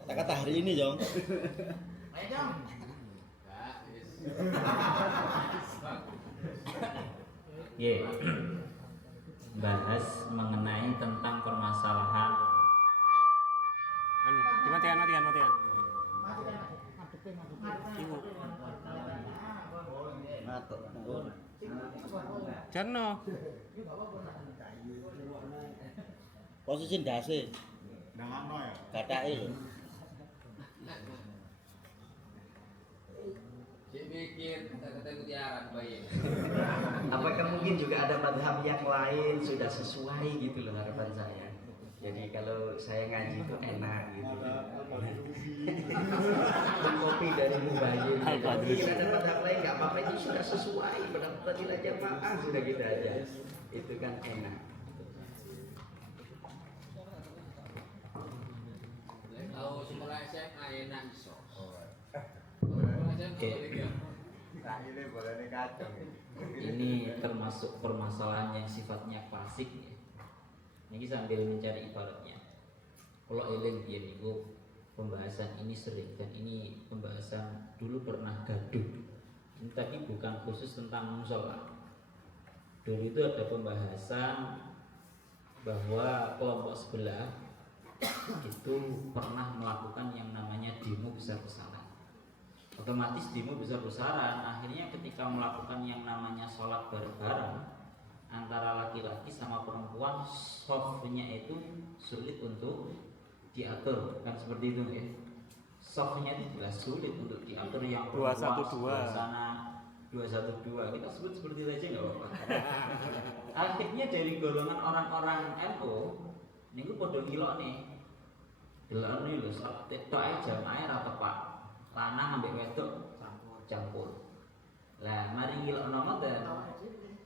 Kata-kata hari ini, Jong. Bahas mengenai tentang permasalahan Matian. Ibu. Jarno. Posisi ndase. Katake lho. Apakah mungkin juga ada madhab yang lain sudah sesuai gitu loh harapan saya. Jadi kalau saya ngaji itu enak gitu. Kopi dari Mubayyin. Mungkin ada madhab lain nggak apa-apa, itu sudah sesuai. Fadilah jamaah sudah gitu aja. Itu kan enak. Tahu sekolah SMA enak iso. ini termasuk permasalahan yang sifatnya klasik ya. Ini sambil mencari ibaratnya. Kalau eling dia niku pembahasan ini sering dan ini pembahasan dulu pernah gaduh. Ini tadi bukan khusus tentang musola. Dulu itu ada pembahasan bahwa kelompok sebelah itu pernah melakukan yang namanya demo besar-besaran. Otomatis demo besar-besaran akhirnya ketika melakukan yang namanya sholat bareng-bareng antara laki-laki sama perempuan, softnya itu sulit untuk diatur, kan seperti itu ya. Softnya itu jelas sulit untuk diatur, yang perempuan 212 sana 212 kita sebut seperti itu aja nggak apa-apa. Akhirnya dari golongan orang-orang NU ini podo gilok nih, gilok nih loh, tetok aja jamaah rata pak lanang ambek wedok campur. Lah mari gilok nomor dan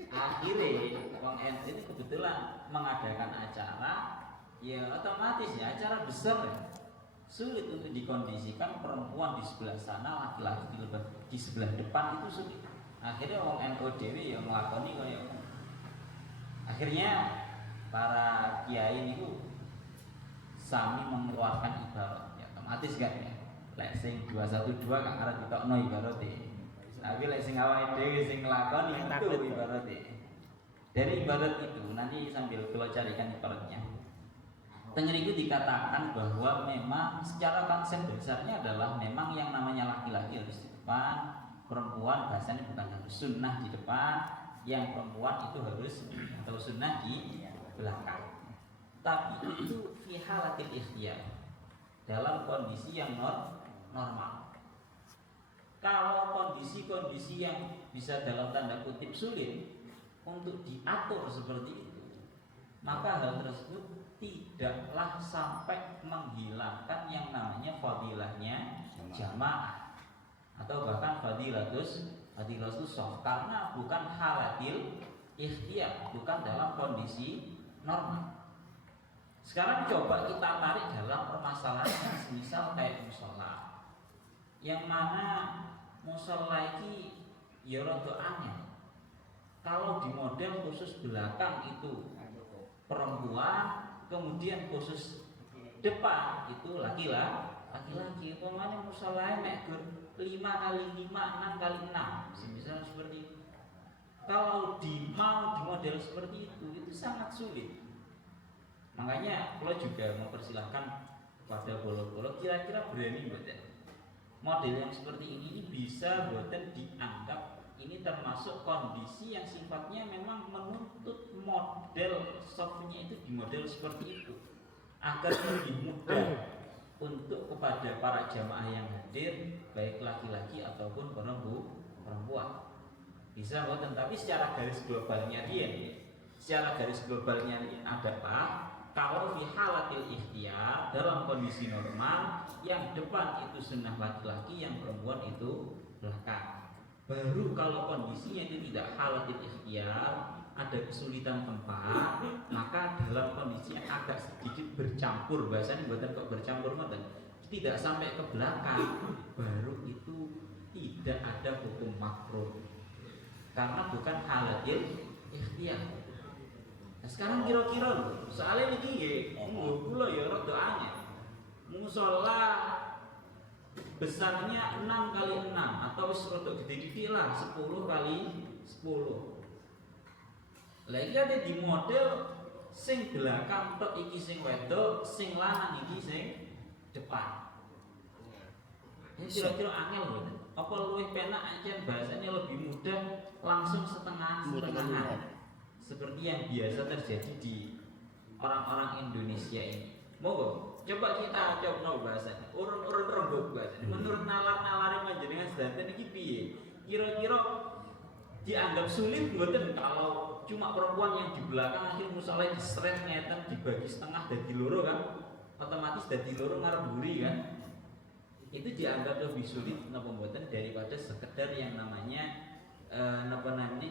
akhirnya wong NU ini kebetulan mengadakan acara, ya otomatis ya acara besar ya. Sulit untuk dikondisikan perempuan di sebelah sana, laki-laki di sebelah depan itu sulit. Akhirnya wong NU dewi yang melakoni kayak akhirnya para kiai itu sami mengeluarkan ibarat ya otomatis kan ya. Lek sing 212 kan arep ditokno ibarate. Tapi lek sing awake dhewe sing nglakoni itu ibarate. Dari ibarat itu nanti sambil kula carikan ibaratnya. Tengger itu dikatakan bahwa memang secara konsep dasarnya adalah memang yang namanya laki-laki harus di depan, perempuan bahasanya bukan harus sunnah di depan, yang perempuan itu harus atau sunnah di belakang. Tapi itu fi halatil ikhtiyar, dalam kondisi yang normal. Kalau kondisi-kondisi yang bisa dalam tanda kutip sulit untuk diatur seperti itu, maka hal tersebut tidaklah sampai menghilangkan yang namanya fadilahnya jamaah atau bahkan fadilatus soft, karena bukan halatil ikhtiyar, bukan dalam kondisi normal. Sekarang coba kita tarik dalam permasalahan yang semisal kayak musola, yang mana musola ini ya rada angel. Kalau di model khusus belakang itu perempuan, kemudian khusus depan itu laki-laki. Umpamanya musola mek 5 kali 5, 6 kali 6, misalnya seperti itu. Kalau mau di model seperti itu sangat sulit. Makanya kalau juga mempersilahkan kepada bolok-bolok kira-kira berani buatan model yang seperti ini bisa buatan dianggap ini termasuk kondisi yang sifatnya memang menuntut model softnya itu di model seperti itu agar lebih mudah untuk kepada para jamaah yang hadir baik laki-laki ataupun perempuan bisa buatan. Tapi secara garis globalnya ada apa? Kalau fi halatil ikhtiyar dalam kondisi normal yang depan itu sunnah laki-laki, yang perempuan itu belakang. Baru kalau kondisinya itu tidak halatil ikhtiyar, ada kesulitan tempat, maka dalam kondisi yang agak sedikit bercampur, bahasanya buatan kok bercampur tidak sampai ke belakang, baru itu tidak ada hukum makruh karena bukan halatil ikhtiyar. Nah, sekarang kira-kira lho, soalnya ini kula ya rada anyar. Musola besarnya 6 kali 6 atau wis rada gede-gede lah 10 kali 10. Lah iki ada di model sing belakang tok iki sing wedok, sing lanang iki sing depan. Ini kira-kira angel lho. Apa luwih penak aja bahasanya lebih mudah langsung setengah-setengahan. Seperti yang biasa terjadi di orang-orang Indonesia ini. Monggo, coba kita coba bahasanya. Urun-urun rembuk bahasanya. Menurut nalar-nalare panjenengan sedanten iki piye? Kira-kira dianggap sulit mboten kalau cuma perempuan yang di belakang akhir musala diseret ngeten dibagi setengah dadi loro kan? Otomatis dadi loro ngarep mburi kan? Itu dianggap lebih sulit napa mboten daripada sekedar yang namanya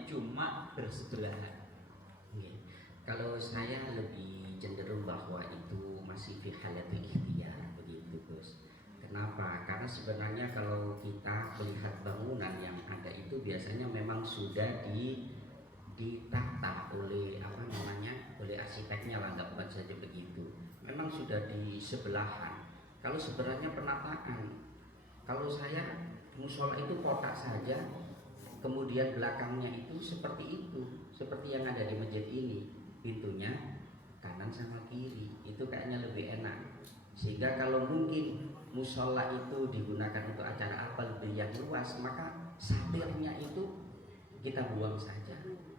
cuma bersebelahan. Kalau saya lebih cenderung bahwa itu masih fi halatil ikhtiyar begitu Gus. Kenapa? Karena sebenarnya kalau kita melihat bangunan yang ada itu biasanya memang sudah ditata oleh oleh arsiteknya lah, nggak bukan saja begitu. Memang sudah di sebelahan. Kalau sebenarnya penataan, kalau saya musola itu kotak saja, kemudian belakangnya itu seperti yang ada di masjid ini. Pintunya kanan sama kiri, itu kayaknya lebih enak. Sehingga kalau mungkin musola itu digunakan untuk acara apa lebih yang luas, maka satirnya itu kita buang saja,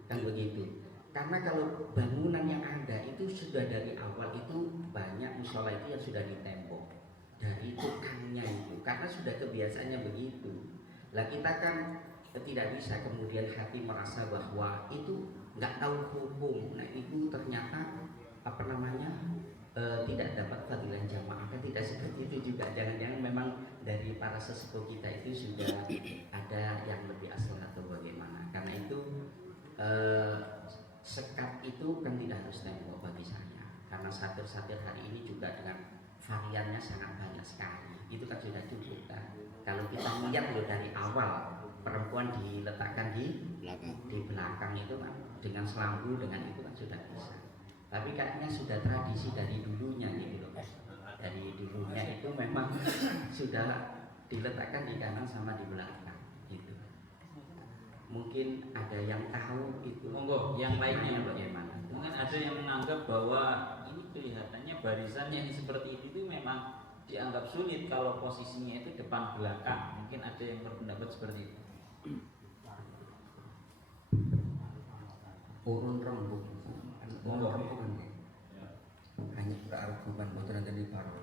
kan begitu. Karena kalau bangunan yang ada itu sudah dari awal itu banyak musola itu yang sudah ditembok dari tukangnya itu, karena sudah kebiasaannya begitu. Lah kita kan tidak bisa kemudian hati merasa bahwa itu nggak tahu hukum. Nah itu ternyata tidak dapat fadilah jamaah, kan tidak seperti itu juga. Jangan-jangan memang dari para sesepuh kita itu sudah ada yang lebih asal atau bagaimana. Karena itu sekat itu kan tidak harus tembok bagi saya, karena satir-satir hari ini juga dengan variannya sangat banyak sekali. Itu kan sudah cukup kan. Kalau kita lihat loh dari awal perempuan diletakkan di belakang itu kan dengan selambu, dengan itu kan sudah bisa. Tapi kayaknya sudah tradisi dari dulunya gitu loh. Dari dulunya itu memang sudah diletakkan di kanan sama di belakang gitu. Mungkin ada yang tahu itu. Monggo, yang lainnya bagaimana? Mungkin ada yang menganggap bahwa ini kelihatannya barisan yang seperti itu memang dianggap sulit kalau posisinya itu depan belakang. Mungkin ada yang berpendapat seperti itu. Urun rembuk hanya berargumen boten dari para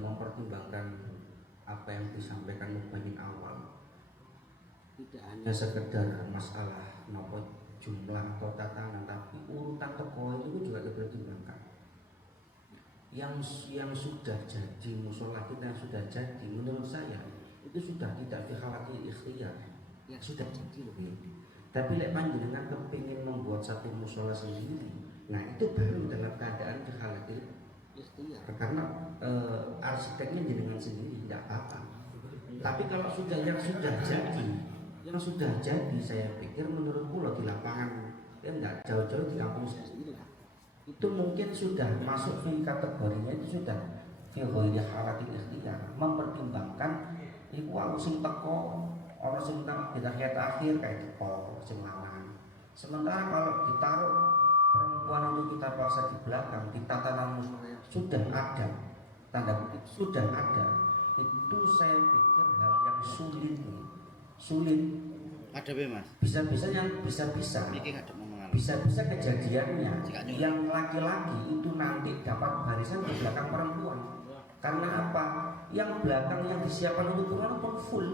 mempertimbangkan apa yang disampaikan Mubayin awal, tidak hanya sekedar masalah nopo jumlah atau tatanan, tapi urutan teko itu juga dipertimbangkan. Yang sudah jadi musola kita yang sudah jadi, menurut saya itu sudah tidak dikhawatir ikhtiar, yang sudah jadi lebih. Tapi lek panjenengan kepingin membuat satu musola sendiri, Nah itu baru dalam keadaan kehalatil ikhtiar, karena arsiteknya jenengan sendiri tidak apa-apa. Tapi kalau yang sudah jadi, saya pikir menurut pulau di lapangan, ya nggak jauh-jauh di kampung saya sendiri, itu mungkin sudah masuk di kategorinya, itu sudah fi ghairi halatil ikhtiar, mempertimbangkan iku aku sing teko ana sing tak bidayat akhir kayak teko sing lanang. Sementara kalau ditaruh perempuan itu kita paksa di belakang, di tatanan musola sudah ada, tanda kutip sudah ada, itu saya pikir hal yang sulit. Ada be mas. Bisa kejadiannya yang laki-laki itu nanti dapat barisan di belakang perempuan. Karena apa? Yang belakang yang disiapkan untuk turun pun full,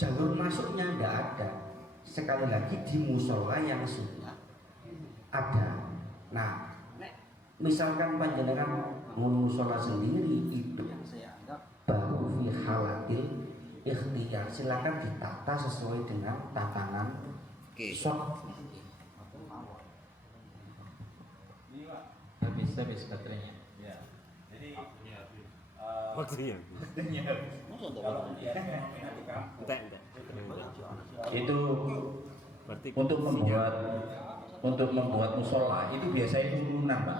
jalur masuknya tidak ada. Sekali lagi di musola yang sudah ada. Nah, misalkan panjenengan musola sendiri itu yang saya anggap baru fi halatil ikhtiar, silakan ditata sesuai dengan tatanan sok. Habis baterainya. Ya. Jadi Maksudnya. itu Berarti untuk membuat musola itu biasanya urunan, Pak.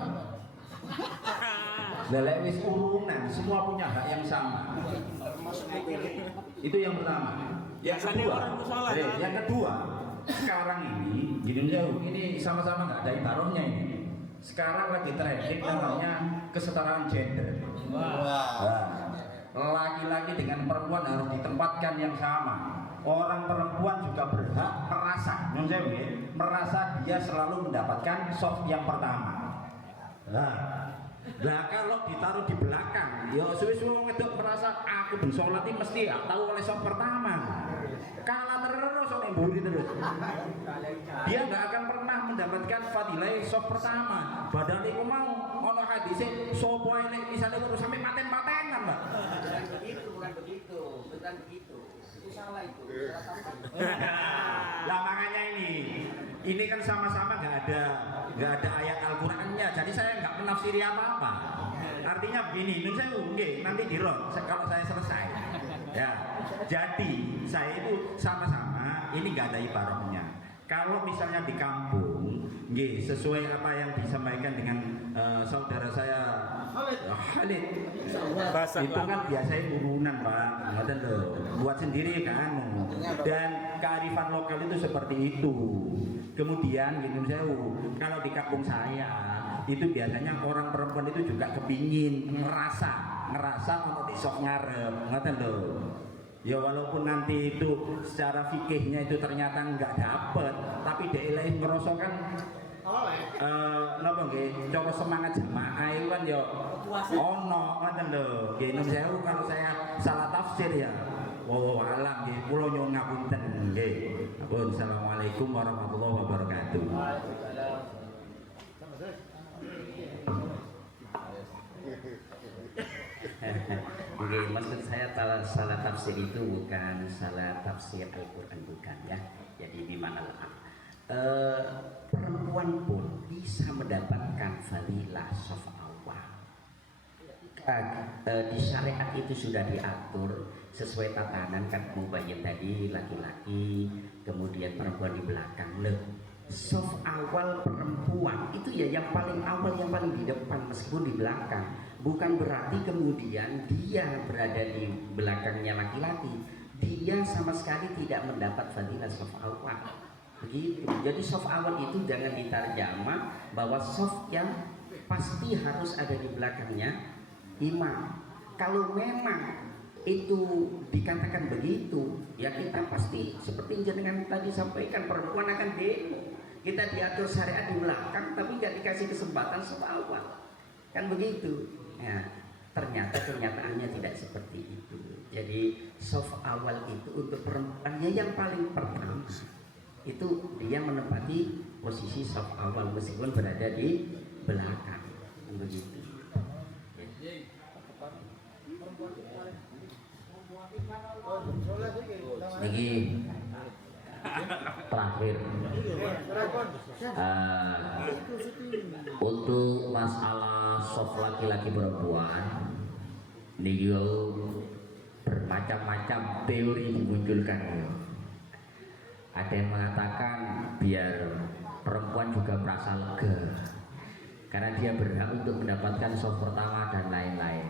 Lele wis urunan, semua punya hak yang sama. Itu yang pertama. Yang kedua, sekarang ini sama-sama nggak ada ibarohnya ini. Sekarang lagi trending namanya kesetaraan gender. Laki-laki dengan perempuan harus ditempatkan yang sama. Orang perempuan juga berhak merasa dia selalu mendapatkan soft yang pertama. Nah kalau ditaruh di belakang, ya suwe-suwe wedok merasa aku bersolat ini mesti tahu oleh soft pertama. Kalah terus oleh mburi terus. Dia nggak akan pernah mendapatkan fadilah soft pertama. Padahal itu mau ono hadise sopo elek misalnya baru sampai paten-patenan, Mbak. Bukan begitu. Itu salah itu. Lah makanya ini kan sama-sama nggak ada ayat Al-Qur'annya, jadi saya nggak menafsiri apa-apa. Artinya begini, nanti dirot kalau saya selesai. Ya, jadi saya itu sama-sama ini nggak ada ibaratnya. Kalau misalnya di kampung, sesuai apa yang disampaikan dengan saudara saya Khalid, itu kan biasanya urunan, Pak, buat sendiri kan, dan kearifan lokal itu seperti itu. Kemudian kalau di kampung saya itu biasanya orang perempuan itu juga kepingin ngerasa untuk disok ngarep, ngoten lho. Ya walaupun nanti itu secara fikihnya itu ternyata nggak dapet, tapi dia ilahi ngerasa kan napa nggih, cara semangat jamaah itu kan ya ono ngoten lho. Nggih nun sewu kalau saya salah tafsir ya. Wallahu a'lam nggih, kula nyuwun ngapunten nggih. Assalamualaikum warahmatullahi wabarakatuh. Maksud saya salah tafsir itu bukan salah tafsir Al-Quran, bukan ya. Jadi di mana perempuan pun bisa mendapatkan fadilah soft awal. Di syariat itu sudah diatur sesuai tatanan kan, mubayyin tadi laki-laki, kemudian perempuan di belakang. Soft awal perempuan itu ya yang paling awal, yang paling di depan meskipun di belakang. Bukan berarti kemudian dia berada di belakangnya laki-laki, dia sama sekali tidak mendapat fadilah soft awal. Begitu. Jadi soft awal itu jangan ditarjamah bahwa soft yang pasti harus ada di belakangnya imam. Kalau memang itu dikatakan begitu, ya kita pasti seperti jenengan tadi sampaikan, perempuan akan demo. Kita diatur syariat di belakang, tapi nggak dikasih kesempatan soft awal, kan begitu. Ya, ternyata kenyataannya tidak seperti itu. Jadi soft awal itu untuk perempuannya yang paling pertama, itu dia menempati posisi soft awal meskipun berada di belakang, begitu. Lagi terakhir untuk masalah soft laki-laki perempuan ini bermacam-macam teori dimunculkan. Ada yang mengatakan biar perempuan juga merasa lega karena dia berhak untuk mendapatkan soft pertama dan lain-lain.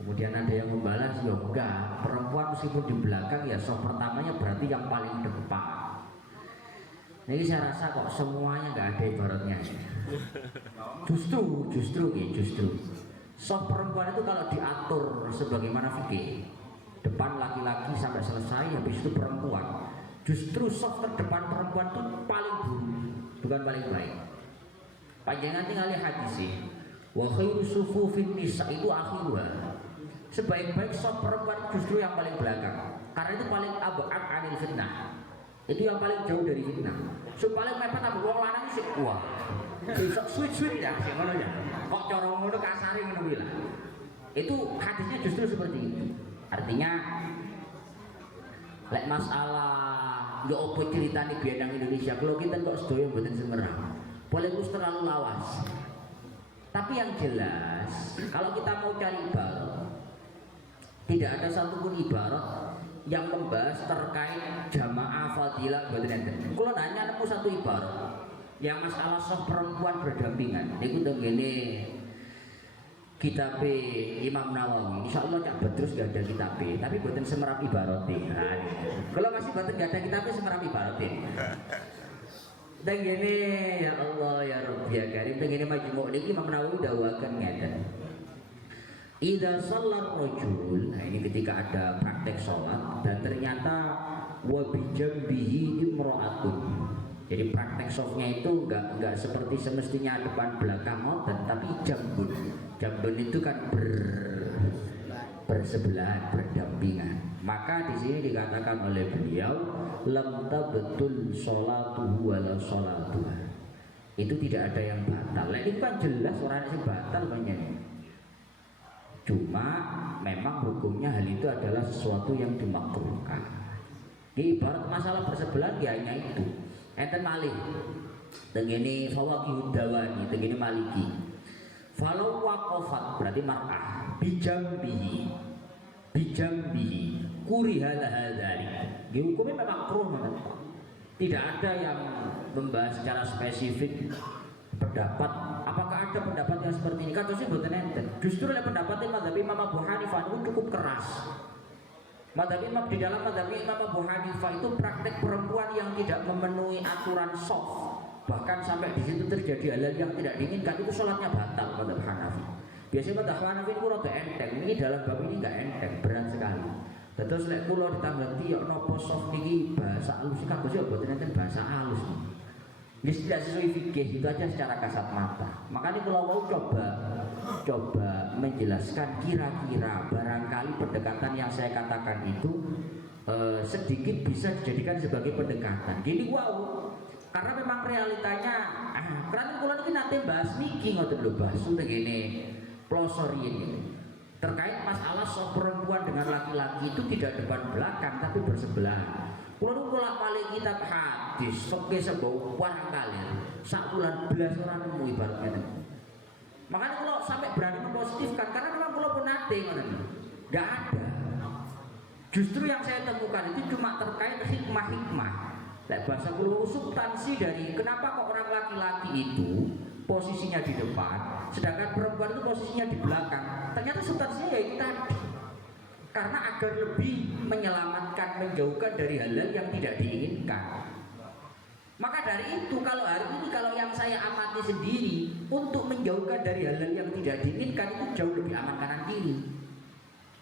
Kemudian ada yang membalas, ya enggak, perempuan meskipun di belakang ya soft pertamanya berarti yang paling depan. Ini saya rasa kok semuanya nggak ada ibaratnya. Justru soft perempuan itu kalau diatur sebagaimana fikih, depan laki-laki sampai selesai, habis itu perempuan. Justru soft terdepan perempuan itu paling buruk, bukan paling baik. Panjangan tinggal hadis sih. Wa khairu sufufin nisa itu akhiruha. Sebaik-baik soft perempuan justru yang paling belakang, karena itu paling abad anil fitnah. Itu yang paling jauh dari fitnah. So paling mepet ambek wong lanang sih wah. Sok sweet ya, sing ngono ya. Kok cara ngono kasare ngono kuwi lah. Itu hadisnya justru seperti itu. Artinya lek masalah yo opo ceritane biyen nang Indonesia, kalau kita kok sedaya mboten semerang. Politik terlalu lawas. Tapi yang jelas, kalau kita mau cari ibarat, tidak ada satupun ibarat yang membahas terkait jamaah fadilah mboten enten. Kula hanya nemu satu ibarat yang masalah soft perempuan berdampingan. Niku tengene kitab Imam Nawawi. Insyaallah Cak Bedrus gak ada kitab, tapi mboten semerap ibarat. Kalau masih mboten gak ada kitab semerap ibarat. Tengene ya Allah ya Rabbi ya Karim, tengene majmu' niki Imam Nawawi dawakan ngeten. Idza shallar rajul, nah ini ketika ada praktek sholat dan ternyata wa bijambihi imra'atun. Jadi praktek softnya itu enggak seperti semestinya depan belakang ngoten, tapi jambun. Jambun itu kan bersebelahan, berdampingan. Maka di sini dikatakan oleh beliau lam tabtul sholatuhu wala sholatuha. Itu tidak ada yang batal. Lah itu kan jelas orang yang batal banyak. Cuma memang hukumnya hal itu adalah sesuatu yang dimakruhkan. Ibarat masalah bersebelahan ya hanya itu. Enten malih. Tengene fawaqihud dawani, tengene maliki. Falau waqafat berarti mar'ah bijambihi kuriha lahadzali. Hukumnya memang makruh banget. Tidak ada yang membahas secara spesifik pendapat. Apakah ada pendapat yang seperti ini? Kasusnya mboten enten. Justru oleh pendapat Imam Abu Hanifah itu cukup keras. Di dalam mazhab Imam Abu Hanifah itu praktek perempuan yang tidak memenuhi aturan soft, bahkan sampai di situ terjadi hal yang tidak diinginkan, itu sholatnya batal pada Hanafi. Biasanya pada Hanafi itu rada enteng. Ini dalam bab ini nggak enteng, berat sekali. Terus lek kula ditanggapi ya napa soft niki bahasa halus kabeh ya mboten enten bahasa halus. Ini tidak sesuai fikih, itu aja secara kasat mata. Makanya kalau mau coba menjelaskan kira-kira barangkali pendekatan yang saya katakan itu sedikit bisa dijadikan sebagai pendekatan. Jadi wow, karena memang realitanya karena kula niki nate bahas niki ngoten lho, bahas ngene plosor ini terkait masalah soft perempuan dengan laki-laki itu tidak depan belakang tapi bersebelahan. Kalau paling kita hadis, fakih sebuah warang kali, sak bulan belas orang nemu ibaratnya. Makanya kalau sampai berani mempositifkan, karena memang kalau pun nate, nggak ada. Justru yang saya temukan itu cuma terkait hikmah-hikmah. Bahasa kulo substansi dari kenapa kok orang laki-laki itu posisinya di depan, sedangkan perempuan itu posisinya di belakang. Ternyata substansinya ya itu tadi. Karena agar lebih menyelamatkan, menjauhkan dari hal-hal yang tidak diinginkan. Maka dari itu kalau hari ini kalau yang saya amati sendiri untuk menjauhkan dari hal-hal yang tidak diinginkan itu jauh lebih aman kanan kiri.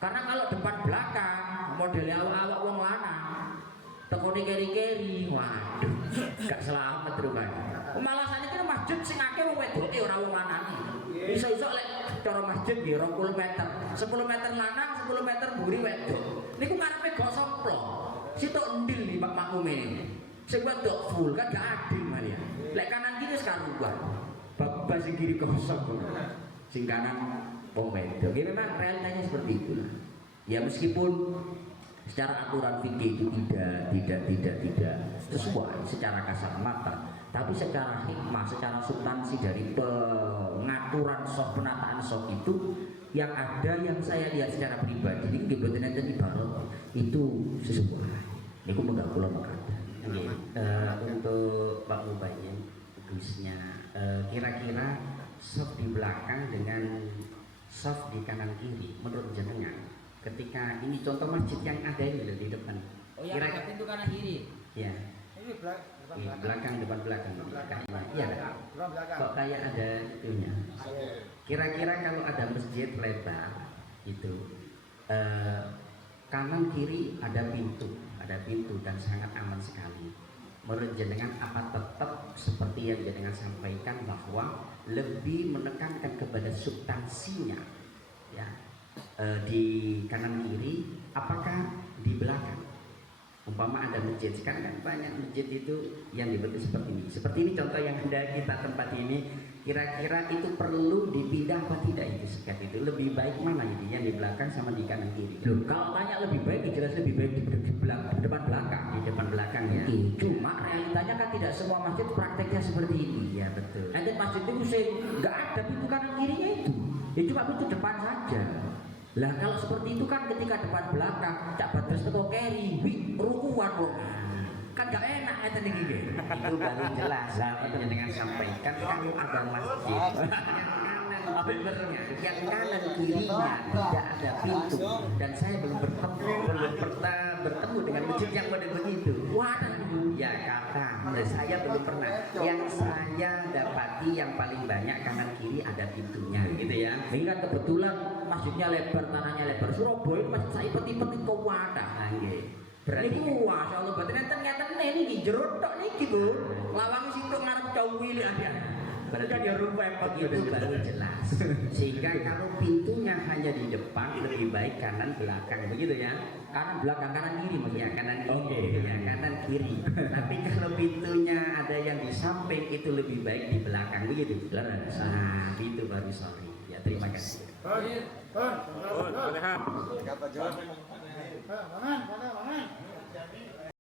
Karena kalau depan belakang modelnya awak wong lanang tekone keri-keri, waduh, gak selamat rupanya. Malah saniki masjid sing akeh wong wedoke ora wong lanang. Iso-iso lek cara masjid nggih 20 meter. 10 meter lanang, 10 meter buri wedok. Niku karepe gak somplok. Sitok endil nih Pak makmume. Sing wedok full kan gak adil Maria. Lek kanan kiri sekaruan. Bapak sing kiri kosong. Sing kanan wong wedok. Ya memang realitanya seperti itu. Ya meskipun Secara aturan fikih itu tidak sesuai secara kasar mata, tapi secara hikmah, secara substansi dari pengaturan soft, penataan soft itu yang ada, yang saya lihat secara pribadi ini kebetulan enten ibarat itu sesuai. Niku menggak kula mengkata. Untuk Pak Mubayyin Gusnya, kira-kira soft di belakang dengan soft di kanan kiri menurut jenengan, ketika ini contoh masjid yang ada ini loh di depan, Oh ya, ada pintu kanan kiri. ya Ini belakang depan belakang, iya kok kayak ada itunya. Kira-kira kalau ada masjid lebar itu, kanan kiri ada pintu dan sangat aman sekali. Menurut jenengan apa tetap seperti yang jenengan sampaikan bahwa lebih menekankan kepada substansinya, ya, di kanan kiri, apakah di belakang? Umpama ada masjid, sekarang kan banyak masjid itu yang dibentuk seperti ini contoh yang ada kita tempat ini. Kira-kira itu perlu dipindah apa tidak itu sekat itu? Lebih baik mana ini, yang di belakang sama di kanan kiri? Loh, kalau tanya lebih baik, jelas lebih baik di depan belakang. Di depan belakang ya. Cuma realitanya kan tidak semua masjid prakteknya seperti ini. Iya betul. Ada masjid itu nggak ada pintu kanan kirinya itu, ya cuma pintu depan saja. Lah kalau seperti itu kan ketika depan belakang, cak batas teko keri, rukuan kok. Kan gak enak itu nih gini. Itu baru jelas. Itu dengan sampaikan kalau ada masjid yang kanan kirinya tidak ada pintu, dan saya belum pernah bertemu dengan masjid yang model begitu. Ya kata saya belum pernah. Yang saya dapati yang paling banyak kanan kiri ada pintunya gitu ya. Ini kan kebetulan masjidnya lebar, tanahnya lebar. Surabaya itu masjid saya ipet-ipet itu wadah. Berarti Ini masya Allah, berarti ngeten ini jeruk tok niki Bu. Lawang situ ngarep jauh wili aja. Berarti kan ya rupa itu baru jelas. Sehingga kalau pintunya hanya di depan, lebih baik kanan belakang begitu ya. Kanan belakang, kanan kiri Ya maksudnya. kanan kiri, Oke. ya kanan kiri. Tapi kalau pintunya ada yang di samping, itu lebih baik di belakang begitu. Nah, itu baru sorry. Ya terima kasih. Fatihah. Mangan.